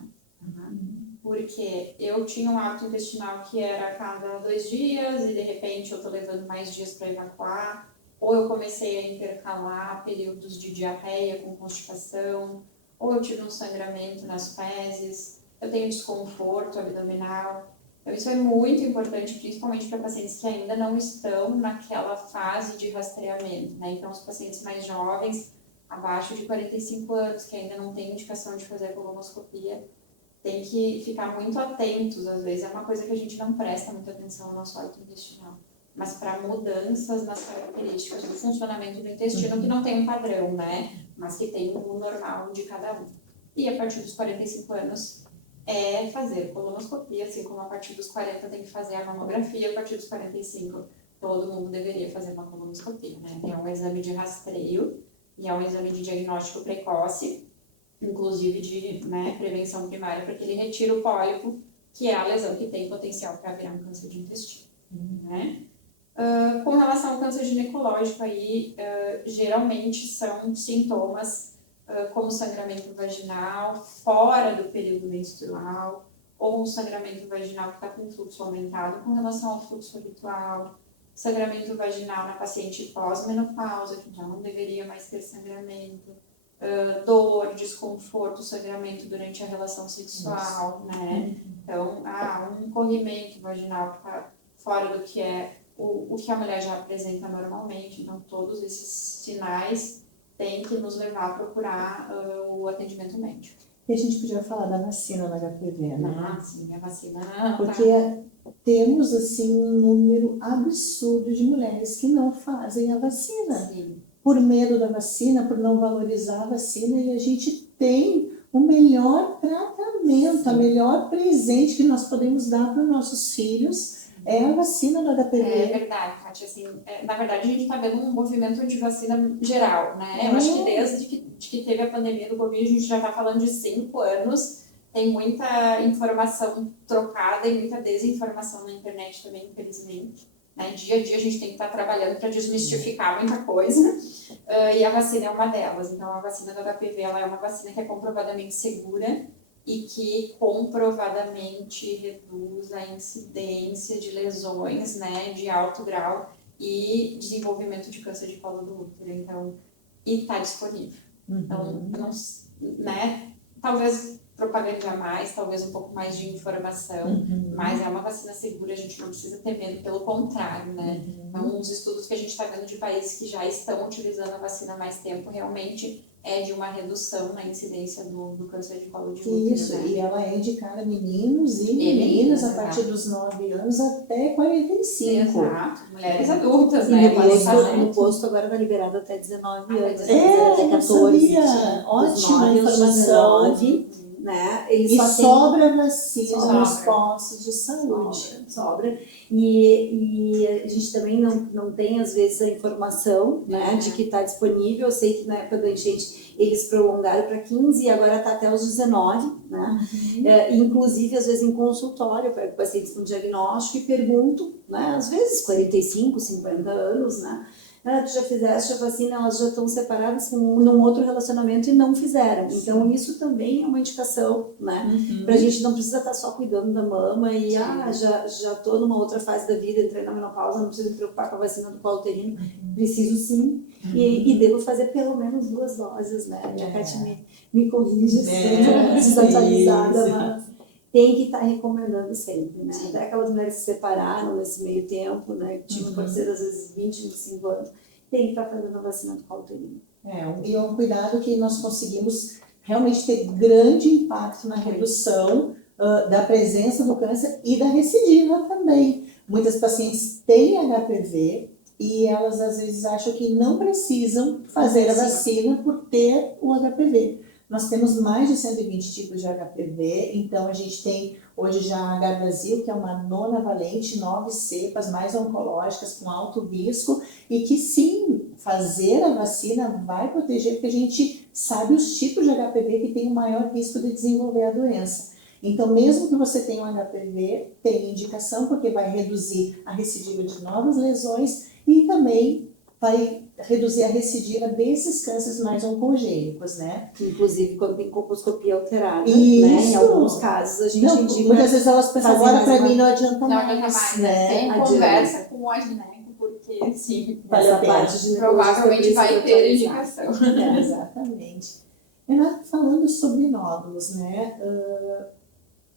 Porque eu tinha um hábito intestinal que era a cada 2 dias e de repente eu tô levando mais dias para evacuar, ou eu comecei a intercalar períodos de diarreia com constipação, ou eu tive um sangramento nas fezes, eu tenho desconforto abdominal. Então isso é muito importante, principalmente para pacientes que ainda não estão naquela fase de rastreamento, né? Então os pacientes mais jovens, abaixo de 45 anos, que ainda não têm indicação de fazer a colonoscopia, tem que ficar muito atentos, às vezes é uma coisa que a gente não presta muita atenção no nosso hábito intestinal, mas para mudanças nas características do funcionamento do intestino, que não tem um padrão, né, mas que tem o normal de cada um. E a partir dos 45 anos é fazer colonoscopia, assim como a partir dos 40 tem que fazer a mamografia, a partir dos 45 todo mundo deveria fazer uma colonoscopia, né, é um exame de rastreio e é um exame de diagnóstico precoce, inclusive de, né, prevenção primária, porque ele retira o pólipo, que é a lesão que tem potencial para virar um câncer de intestino, né? Com relação ao câncer ginecológico, aí, geralmente são sintomas como sangramento vaginal fora do período menstrual, ou um sangramento vaginal que está com fluxo aumentado com relação ao fluxo habitual, sangramento vaginal na paciente pós-menopausa, que já não deveria mais ter sangramento, dor, desconforto, sangramento durante a relação sexual, né? Então, um corrimento vaginal que está fora do que é o que a mulher já apresenta normalmente. Então, todos esses sinais têm que nos levar a procurar o atendimento médico. E a gente podia falar da vacina da HPV, né? Ah, sim, a vacina. Porque temos, assim, um número absurdo de mulheres que não fazem a vacina. Sim. Por medo da vacina, por não valorizar a vacina, e a gente tem o melhor tratamento, a melhor presente que nós podemos dar para os nossos filhos É a vacina do HPV. É verdade, Kátia. Assim, na verdade, a gente está vendo um movimento de vacina geral, né? Eu acho que desde que teve a pandemia do Covid, a gente já está falando de 5 anos. Tem muita informação trocada e muita desinformação na internet também, infelizmente. Né? Dia a dia a gente tem que estar trabalhando para desmistificar muita coisa. E a vacina é uma delas. Então, a vacina do HPV ela é uma vacina que é comprovadamente segura e que comprovadamente reduz a incidência de lesões, né, de alto grau e desenvolvimento de câncer de colo do útero. Então, e está disponível. Então, não, né, talvez propaganda mais, talvez um pouco mais de informação, mas é uma vacina segura, a gente não precisa ter medo, pelo contrário, né? Então, os estudos que a gente está vendo de países que já estão utilizando a vacina há mais tempo, realmente é de uma redução na incidência do câncer de colo de útero. Isso, né? e ela é indicada a meninos e meninas a partir dos 9 anos até 45. Exato, mulheres adultas, Sim, né? no posto agora está liberado até 19 anos. Eu não sabia. Ótima informação. 19, né? E sobra vacina nos postos de saúde. Sobra. E a gente também não tem, às vezes, a informação, né, de que está disponível. Eu sei que na época da enchente eles prolongaram para 15 e agora está até os 19, né? Inclusive, às vezes, em consultório, eu pego pacientes com diagnóstico e pergunto, né, às vezes 45, 50 anos, né? Tu já fizeste a vacina, elas já estão separadas num outro relacionamento e não fizeram. Sim. Então, isso também é uma indicação, né? Pra gente não precisa estar só cuidando da mama e, já estou numa outra fase da vida, entrei na menopausa, não preciso me preocupar com a vacina do colo uterino. Preciso sim. E devo fazer pelo menos 2 doses, né? A Kátia me corrige se eu desatualizada, mas tem que estar recomendando sempre, né? Até aquelas mulheres que se separaram nesse meio tempo, né? Que tinham parceiro às vezes 20, 25 anos, tem que estar fazendo a vacina do colo uterino. E é um cuidado que nós conseguimos realmente ter grande impacto na redução da presença do câncer e da recidiva também. Muitas pacientes têm HPV e elas às vezes acham que não precisam fazer a vacina por ter o HPV. Nós temos mais de 120 tipos de HPV, então a gente tem hoje já a Gardasil, que é uma nonavalente, 9 cepas mais oncológicas com alto risco e que sim, fazer a vacina vai proteger, porque a gente sabe os tipos de HPV que tem o maior risco de desenvolver a doença. Então, mesmo que você tenha um HPV, tem indicação, porque vai reduzir a recidiva de novas lesões e também vai reduzir a recidiva desses cânceres mais oncogênicos, né? Inclusive, quando tem colposcopia alterada, Isso. Né? Em alguns casos, a gente indica... Muitas vezes elas pensam, agora para mim não adianta mais, né? Tem conversa com o gineco, porque, sim, essa parte de provavelmente vai ter indicação. Exatamente. Falando sobre nódulos, né?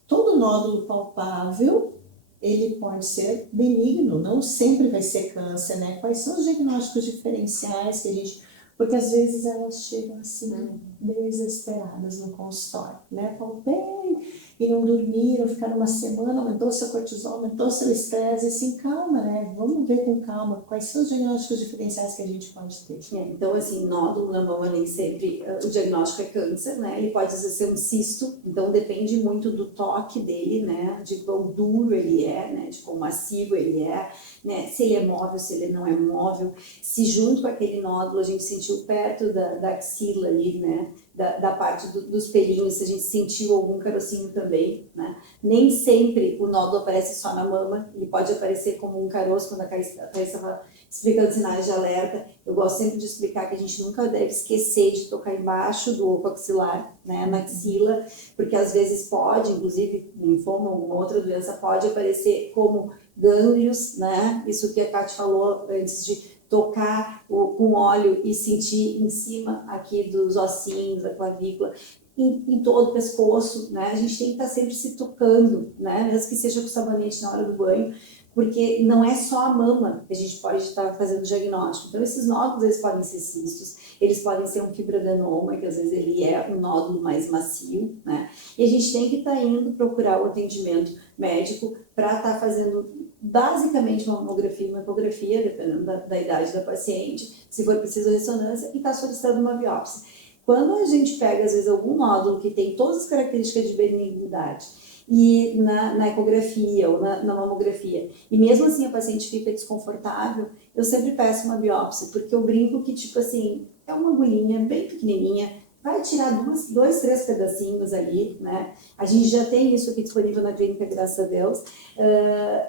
Todo nódulo palpável, ele pode ser benigno, não sempre vai ser câncer, né? Quais são os diagnósticos diferenciais que a gente... Porque às vezes elas chegam assim, desesperadas no consultório, né? Palpei e não dormiram, ficaram uma semana, aumentou seu cortisol, aumentou seu estresse, assim, calma, né? Vamos ver com calma quais são os diagnósticos diferenciais que a gente pode ter. Então, assim, nódulo na mama nem sempre o diagnóstico é câncer, né? Ele pode às vezes ser um cisto, então depende muito do toque dele, né? De quão duro ele é, né? De quão macio ele é, né? Se ele é móvel, se ele não é móvel, se junto com aquele nódulo a gente sentiu perto da axila ali, né? Da parte dos pelinhos, se a gente sentiu algum carocinho também, né? Nem sempre o nódulo aparece só na mama, ele pode aparecer como um caroço, quando a Thaís estava explicando sinais de alerta. Eu gosto sempre de explicar que a gente nunca deve esquecer de tocar embaixo do oco axilar, né? Na axila, porque às vezes pode, inclusive linfoma ou alguma outra doença, pode aparecer como gânglios, né? Isso que a Kátia falou antes de tocar com óleo e sentir em cima aqui dos ossinhos, da clavícula, em todo o pescoço, né? A gente tem que estar sempre se tocando, né? Mesmo que seja com sabonete na hora do banho, porque não é só a mama que a gente pode estar fazendo diagnóstico. Então, esses nódulos, eles podem ser cistos, eles podem ser um fibroadenoma, que às vezes ele é um nódulo mais macio, né? E a gente tem que estar indo procurar o atendimento médico para estar fazendo basicamente uma mamografia e uma ecografia, dependendo da idade da paciente, se for preciso ressonância, e está solicitando uma biópsia. quando a gente pega, às vezes, algum nódulo que tem todas as características de benignidade, e na ecografia ou na mamografia, e mesmo assim a paciente fica desconfortável, eu sempre peço uma biópsia, porque eu brinco que, tipo assim, é uma agulhinha bem pequenininha, vai tirar dois, três pedacinhos ali, né? A gente já tem isso aqui disponível na clínica, graças a Deus,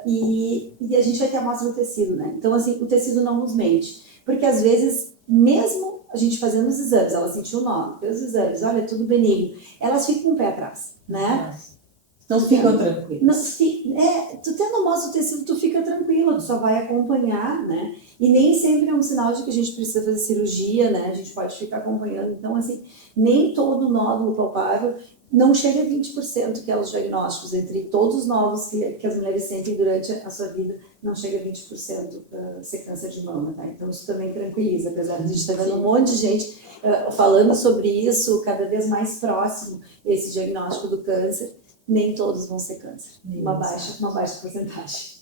e a gente vai ter a amostra do tecido, né? Então, assim, o tecido não nos mente, porque às vezes, mesmo a gente fazendo os exames, ela sentiu o nó, fez os exames, olha, tudo benigno, elas ficam com o pé atrás, né? Não ficam tranquilos. Tu tendo amostra do tecido, tu fica tranquila, tu só vai acompanhar, né? E nem sempre é um sinal de que a gente precisa fazer cirurgia, né? A gente pode ficar acompanhando. Então, assim, nem todo nódulo palpável, não chega a 20%, que é os diagnósticos, entre todos os novos que as mulheres sentem durante a sua vida, não chega a 20% ser câncer de mama, tá? Então, isso também tranquiliza, apesar de a gente estar vendo um monte de gente falando sobre isso, cada vez mais próximo esse diagnóstico do câncer. Nem todos vão ser câncer, uma baixa porcentagem.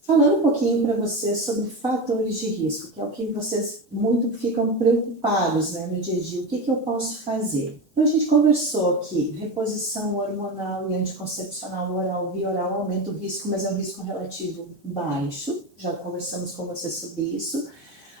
Falando um pouquinho para vocês sobre fatores de risco, que é o que vocês muito ficam preocupados, né, no dia a dia. O que eu posso fazer? Então, a gente conversou aqui, reposição hormonal e anticoncepcional oral, via oral aumenta o risco, mas é um risco relativo baixo. Já conversamos com vocês sobre isso.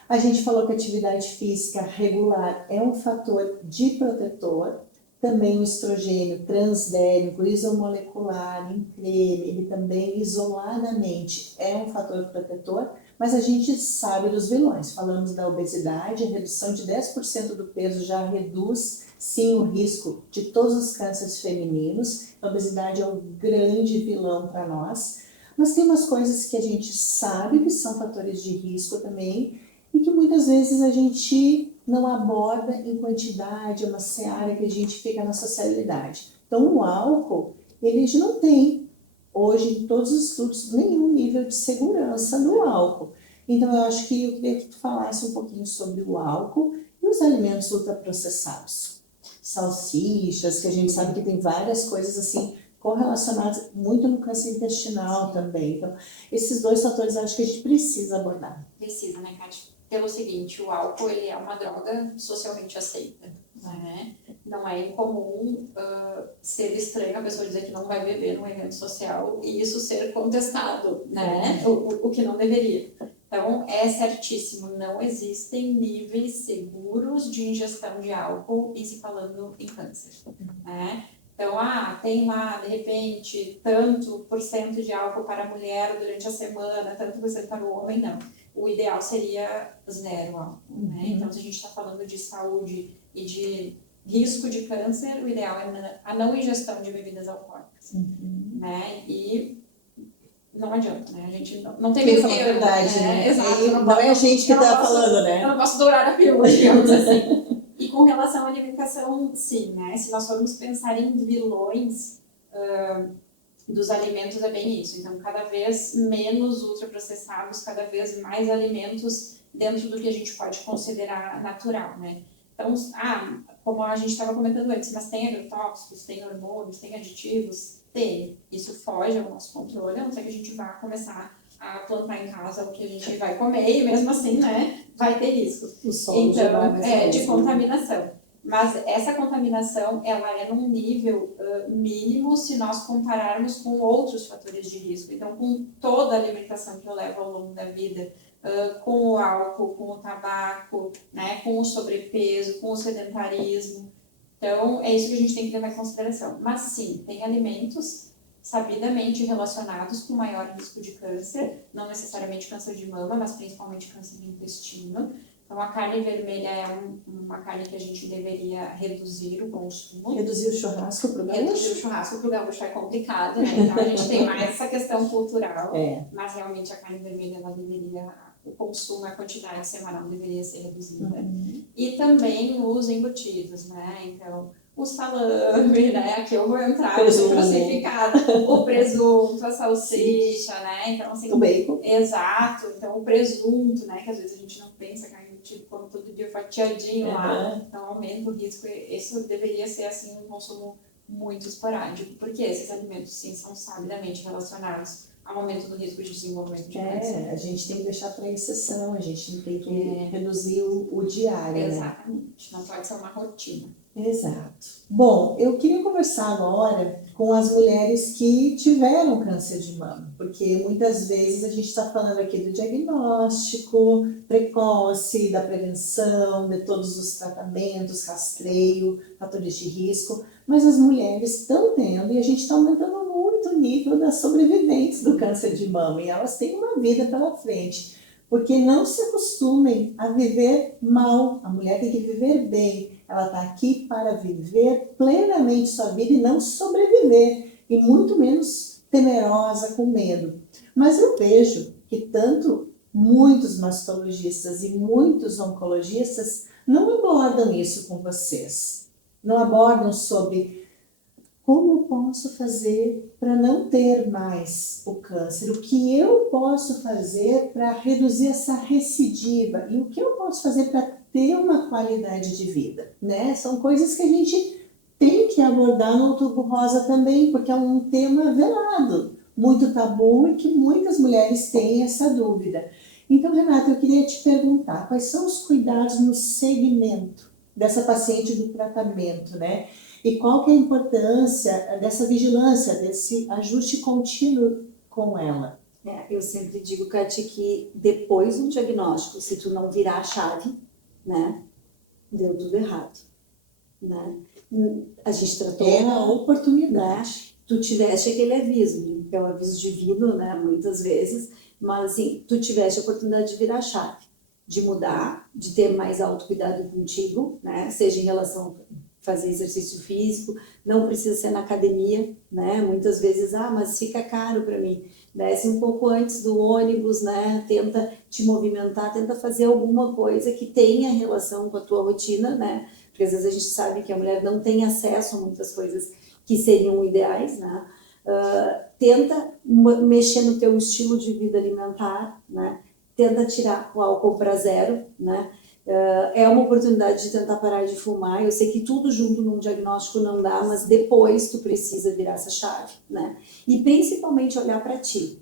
A gente falou que a atividade física regular é um fator de protetor. Também o estrogênio transdérmico, isomolecular, em creme, ele também isoladamente é um fator protetor, mas a gente sabe dos vilões. Falamos da obesidade, a redução de 10% do peso já reduz, sim, o risco de todos os cânceres femininos. A obesidade é um grande vilão para nós, mas tem umas coisas que a gente sabe que são fatores de risco também e que muitas vezes a gente não aborda em quantidade, é uma seara que a gente fica na socialidade. Então, o álcool, ele não tem, hoje, em todos os estudos, nenhum nível de segurança no álcool. Então, eu acho que eu queria que tu falasse um pouquinho sobre o álcool e os alimentos ultraprocessados. Salsichas, que a gente sabe que tem várias coisas assim, correlacionadas muito no câncer intestinal também. Então, esses dois fatores eu acho que a gente precisa abordar. Precisa, né, Kátia? Pelo seguinte, o álcool ele é uma droga socialmente aceita, né? Não é incomum ser estranho a pessoa dizer que não vai beber num evento social e isso ser contestado, né? O que não deveria. Então, é certíssimo, não existem níveis seguros de ingestão de álcool em se falando em câncer, né? Então, tem lá, de repente, tanto por cento de álcool para a mulher durante a semana, tanto por cento para o homem, não. O ideal seria zero álcool, né? Então, se a gente está falando de saúde e de risco de câncer, o ideal é a não ingestão de bebidas alcoólicas, né? E não adianta, né? A gente não tem meio termo, verdade, né? Exato. Não é a gente que está falando, né? Eu não posso dourar a pílula, digamos assim. E com relação à alimentação, sim, né? Se nós formos pensar em vilões dos alimentos, é bem isso. Então, cada vez menos ultraprocessados, cada vez mais alimentos dentro do que a gente pode considerar natural, né? Então, como a gente estava comentando antes, mas tem agrotóxicos, tem hormônios, tem aditivos? Tem. Isso foge ao nosso controle, a não ser que a gente vá começar a plantar em casa o que a gente vai comer e mesmo assim, né, vai ter risco. Então, de contaminação. Mas essa contaminação, ela é num nível mínimo se nós compararmos com outros fatores de risco. Então, com toda a alimentação que eu levo ao longo da vida, com o álcool, com o tabaco, né, com o sobrepeso, com o sedentarismo. Então, é isso que a gente tem que levar em consideração. Mas sim, tem alimentos sabidamente relacionados com maior risco de câncer, não necessariamente câncer de mama, mas principalmente câncer de intestino. Então, a carne vermelha é uma carne que a gente deveria reduzir o consumo. Reduzir o churrasco para o gaúcho? Reduzir o churrasco para o gaúcho é complicado, né? Então, a gente tem mais essa questão cultural, mas realmente a carne vermelha, ela deveria, o consumo, a quantidade semanal deveria ser reduzida. E também os embutidos, né? Então, o salame, né? Aqui eu vou entrar no crucificado, o presunto, a salsicha, né? Então, assim, o bacon. Exato. Então, o presunto, né? Que às vezes a gente não pensa, carne embutida, como todo dia fatiadinho lá. Então, aumenta o risco. Isso deveria ser, assim, um consumo muito esporádico, porque esses alimentos, sim, são sabidamente relacionados aumento do risco de desenvolvimento de câncer. A gente tem que deixar para exceção, a gente não tem que reduzir o diário, né? Exatamente, não pode ser uma rotina. Exato. Bom, eu queria conversar agora com as mulheres que tiveram câncer de mama, porque muitas vezes a gente está falando aqui do diagnóstico precoce, da prevenção, de todos os tratamentos, rastreio, fatores de risco, mas as mulheres estão tendo e a gente está aumentando muito o nível das sobreviventes do câncer de mama e elas têm uma vida pela frente, porque não se acostumem a viver mal, a mulher tem que viver bem. Ela está aqui para viver plenamente sua vida e não sobreviver, e muito menos temerosa, com medo. Mas eu vejo que tanto muitos mastologistas e muitos oncologistas não abordam isso com vocês. Não abordam sobre como eu posso fazer para não ter mais o câncer, o que eu posso fazer para reduzir essa recidiva e o que eu posso fazer para ter uma qualidade de vida, né? São coisas que a gente tem que abordar no Outubro Rosa também, porque é um tema velado, muito tabu e que muitas mulheres têm essa dúvida. Então, Renata, eu queria te perguntar, quais são os cuidados no segmento dessa paciente do tratamento, né? E qual que é a importância dessa vigilância, desse ajuste contínuo com ela? Eu sempre digo, Kati, que depois do diagnóstico, se tu não virar a chave, né, deu tudo errado, né? A gente tratou... É a oportunidade. Né? Tu tiveste aquele aviso, que é o aviso divino, né, muitas vezes, mas assim, tu tiveste a oportunidade de virar a chave, de mudar, de ter mais autocuidado contigo, né, seja em relação a fazer exercício físico, não precisa ser na academia, né, muitas vezes, mas fica caro para mim, desce um pouco antes do ônibus, né, tenta te movimentar, tenta fazer alguma coisa que tenha relação com a tua rotina, né, porque às vezes a gente sabe que a mulher não tem acesso a muitas coisas que seriam ideais, né, tenta mexer no teu estilo de vida alimentar, né, tenta tirar o álcool para zero, né, é uma oportunidade de tentar parar de fumar. Eu sei que tudo junto num diagnóstico não dá, mas depois tu precisa virar essa chave, né? E principalmente olhar para ti.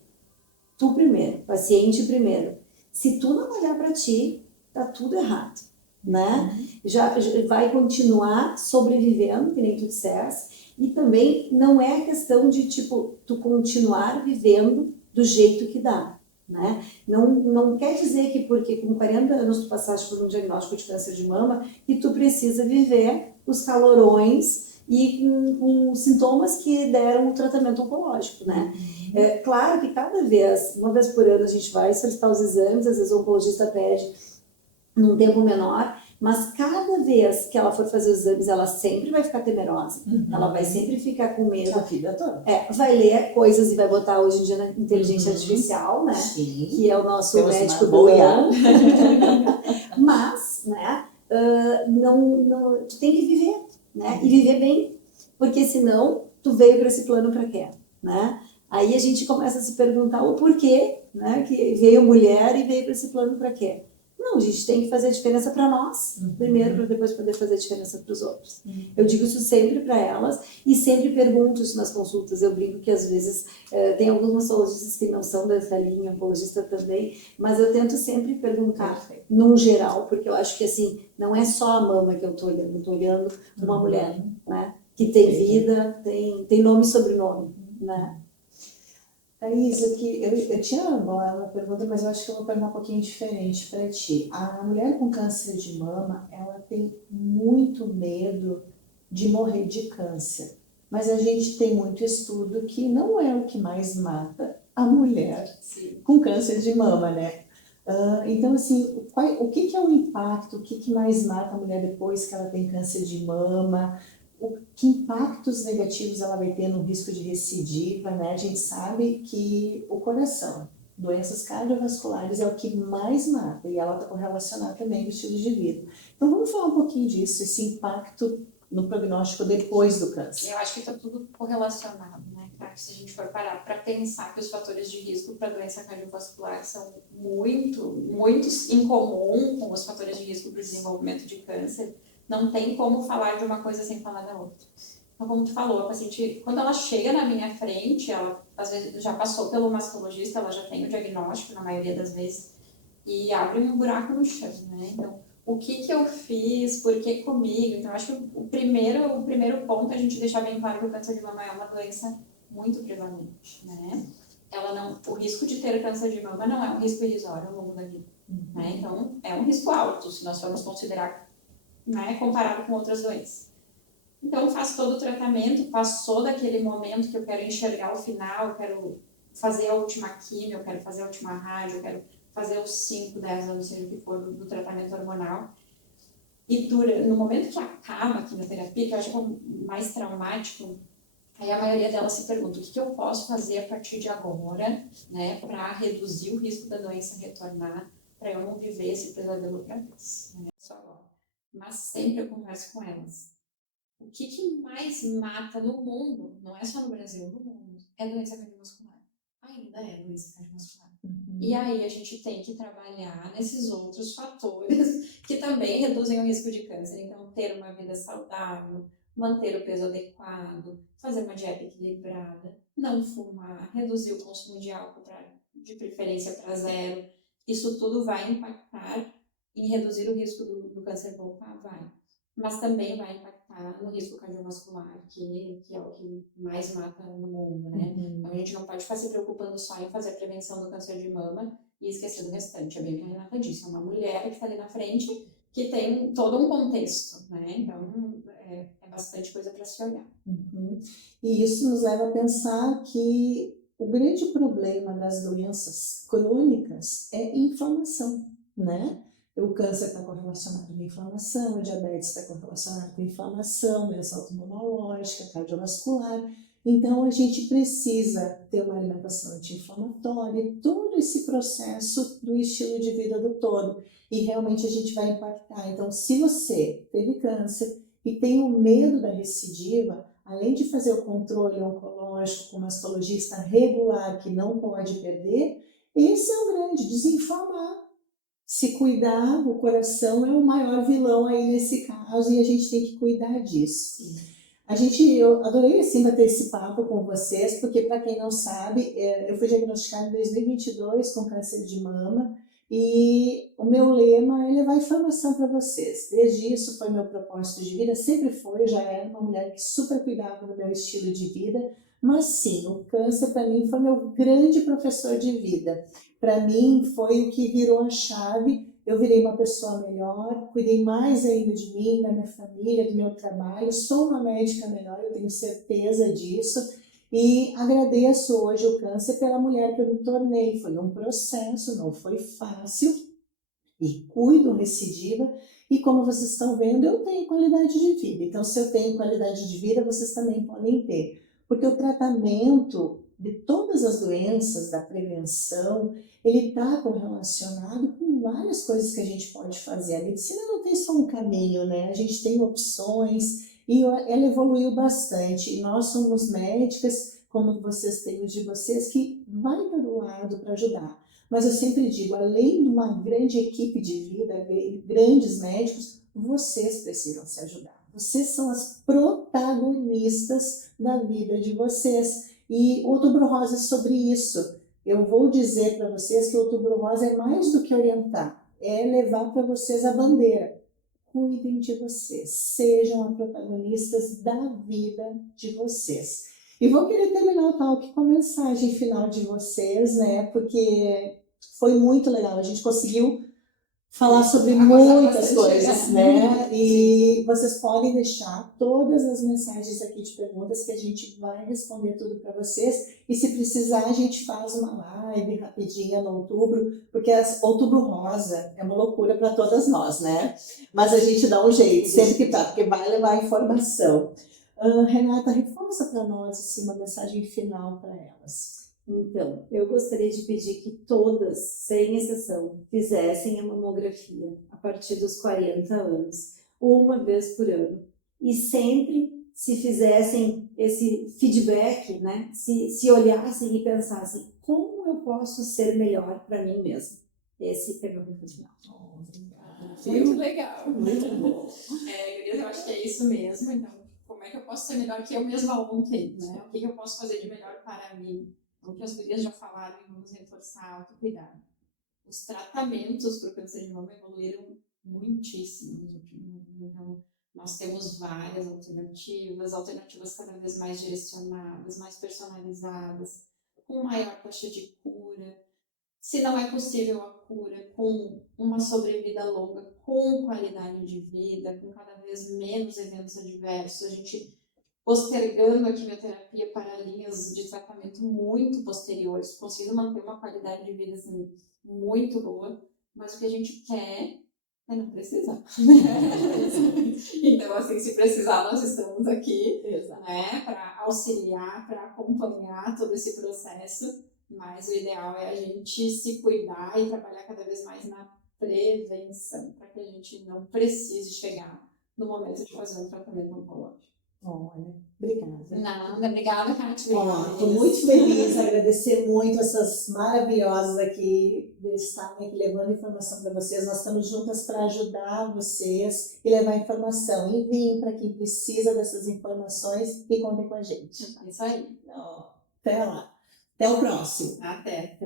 Tu primeiro, paciente primeiro. Se tu não olhar para ti, tá tudo errado, né? Já vai continuar sobrevivendo, que nem tu disseste, e também não é a questão de, tipo, tu continuar vivendo do jeito que dá. Né? Não quer dizer que porque com 40 anos tu passaste por um diagnóstico de câncer de mama que tu precisa viver os calorões e com sintomas que deram o tratamento oncológico, né? É claro que cada vez, uma vez por ano a gente vai solicitar os exames, às vezes o oncologista pede num tempo menor, mas cada vez que ela for fazer os exames, ela sempre vai ficar temerosa. Ela vai sempre ficar com medo. A vida toda. Vai ler coisas e vai botar hoje em dia na inteligência artificial, né? Sim. Que é o nosso médico do ano. Mas, né? Tu tem que viver, né? E viver bem, porque senão tu veio para esse plano para quê, né? Aí a gente começa a se perguntar o porquê, né? Que veio mulher e veio para esse plano para quê? Não, a gente tem que fazer a diferença para nós, primeiro, para depois poder fazer a diferença para os outros. Eu digo isso sempre para elas e sempre pergunto isso nas consultas. Eu brinco que às vezes tem alguns mastologistas que não são dessa linha, oncologista também, mas eu tento sempre perguntar num geral, porque eu acho que assim, não é só a mama que eu estou olhando uma mulher, né? Que tem vida, tem nome e sobrenome, né? Thaís, eu tinha agora uma pergunta, mas eu acho que eu vou perguntar um pouquinho diferente para ti. A mulher com câncer de mama, ela tem muito medo de morrer de câncer. Mas a gente tem muito estudo que não é o que mais mata a mulher com câncer de mama, né? Então, assim, o que é o impacto, o que mais mata a mulher depois que ela tem câncer de mama? Que impactos negativos ela vai ter no risco de recidiva, né? A gente sabe que o coração, doenças cardiovasculares é o que mais mata e ela está correlacionada também com o estilo de vida. Então vamos falar um pouquinho disso, esse impacto no prognóstico depois do câncer. Eu acho que está tudo correlacionado, né, Kati? Se a gente for parar para pensar que os fatores de risco para doença cardiovascular são muito em comum com os fatores de risco para o desenvolvimento de câncer, não tem como falar de uma coisa sem falar da outra. Então, como tu falou, a paciente, quando ela chega na minha frente, ela às vezes já passou pelo mastologista, ela já tem o diagnóstico na maioria das vezes, e abre um buraco no chão, né? Então, o que eu fiz, por que comigo? Então, acho que o primeiro ponto é a gente deixar bem claro que o câncer de mama é uma doença muito prevalente, né? O risco de ter câncer de mama não é um risco irrisório ao longo da vida, né? Então, é um risco alto, se nós formos considerar, né, comparado com outras doenças. Então, faz todo o tratamento, passou daquele momento que eu quero enxergar o final, eu quero fazer a última quimio, eu quero fazer a última rádio, eu quero fazer os 5, 10 anos, seja o que for, do tratamento hormonal. E no momento que acaba a quimioterapia, que eu acho que é o mais traumático, aí a maioria delas se pergunta o que eu posso fazer a partir de agora, né, para reduzir o risco da doença retornar, para eu não viver esse pesadelo outra vez. Né? Só agora. Mas sempre eu converso com elas. O que mais mata no mundo, não é só no Brasil, no mundo, é doença cardiovascular. Ainda é doença cardiovascular. E aí a gente tem que trabalhar nesses outros fatores que também reduzem o risco de câncer. Então, ter uma vida saudável, manter o peso adequado, fazer uma dieta equilibrada, não fumar, reduzir o consumo de álcool de preferência para 0. Isso tudo vai impactar em reduzir o risco do câncer voltar, vai. Mas também vai impactar no risco cardiovascular, que é o que mais mata no mundo, né? Então, a gente não pode ficar se preocupando só em fazer a prevenção do câncer de mama e esquecer do restante. É bem o que a Renata disse, é uma mulher que está ali na frente que tem todo um contexto, né? Então, é bastante coisa para se olhar. E isso nos leva a pensar que o grande problema das doenças crônicas é inflamação, né? O câncer está correlacionado com inflamação, a diabetes está correlacionado com inflamação, doença autoimunológica, cardiovascular. Então, a gente precisa ter uma alimentação anti-inflamatória, todo esse processo do estilo de vida do todo. E realmente a gente vai impactar. Então, se você teve câncer e tem o medo da recidiva, além de fazer o controle oncológico com o mastologista regular, que não pode perder, esse é o grande, desinflamar. Se cuidar, o coração é o maior vilão aí nesse caso e a gente tem que cuidar disso. Eu adorei assim bater esse papo com vocês, porque para quem não sabe, eu fui diagnosticada em 2022 com câncer de mama e o meu lema é levar informação para vocês. Desde isso foi meu propósito de vida, sempre foi, eu já era uma mulher que super cuidava do meu estilo de vida, mas sim, o câncer para mim foi meu grande professor de vida. Para mim foi o que virou a chave. Eu virei uma pessoa melhor, cuidei mais ainda de mim, da minha família, do meu trabalho. Sou uma médica melhor, eu tenho certeza disso. E agradeço hoje o câncer pela mulher que eu me tornei. Foi um processo, não foi fácil. E cuido recidiva. E como vocês estão vendo, eu tenho qualidade de vida. Então, se eu tenho qualidade de vida, vocês também podem ter. Porque o tratamento de todas as doenças, da prevenção, ele está correlacionado com várias coisas que a gente pode fazer. A medicina não tem só um caminho, né? A gente tem opções e ela evoluiu bastante. E nós somos médicas, como vocês têm os de vocês, que vai para o lado para ajudar. Mas eu sempre digo, além de uma grande equipe de vida, grandes médicos, vocês precisam se ajudar. Vocês são as protagonistas da vida de vocês. E o Outubro Rosa é sobre isso. Eu vou dizer para vocês que o Outubro Rosa é mais do que orientar, é levar para vocês a bandeira. Cuidem de vocês, sejam as protagonistas da vida de vocês. E vou querer terminar o talk com a mensagem final de vocês, né? Porque foi muito legal, a gente conseguiu falar sobre muitas coisas, né? E vocês podem deixar todas as mensagens aqui de perguntas que a gente vai responder tudo para vocês. E se precisar, a gente faz uma live rapidinha no outubro, porque Outubro Rosa é uma loucura para todas nós, né? Mas a gente dá um jeito, sempre que tá, porque vai levar informação. Renata, reforça para nós assim, uma mensagem final para elas. Então, eu gostaria de pedir que todas, sem exceção, fizessem a mamografia a partir dos 40 anos, uma vez por ano. E sempre se fizessem esse feedback, né? Se olhassem e pensassem, como eu posso ser melhor para mim mesma? Esse é meu recado final. Muito legal. Muito bom. Eu acho que é isso mesmo, então como é que eu posso ser melhor que eu mesma ontem, né? O que eu posso fazer de melhor para mim? O que as gurias já falaram e vamos reforçar, autocuidado. Os tratamentos para o câncer de mama evoluíram muitíssimo nos últimos anos. Então, nós temos várias alternativas cada vez mais direcionadas, mais personalizadas, com maior taxa de cura. Se não é possível a cura, com uma sobrevida longa, com qualidade de vida, com cada vez menos eventos adversos, a gente postergando a quimioterapia para linhas de tratamento muito posteriores, conseguindo manter uma qualidade de vida assim, muito boa, mas o que a gente quer é não precisar. Então, assim, se precisar, nós estamos aqui, né, para auxiliar, para acompanhar todo esse processo, mas o ideal é a gente se cuidar e trabalhar cada vez mais na prevenção, para que a gente não precise chegar no momento de fazer um tratamento oncológico. Olha, obrigada. Nada, obrigada, Kátia. Estou muito feliz, agradecer muito essas maravilhosas aqui estarem aqui levando informação para vocês. Nós estamos juntas para ajudar vocês e levar informação. Enviem para quem precisa dessas informações e contem com a gente. Isso aí. Até lá. Até o próximo. Até.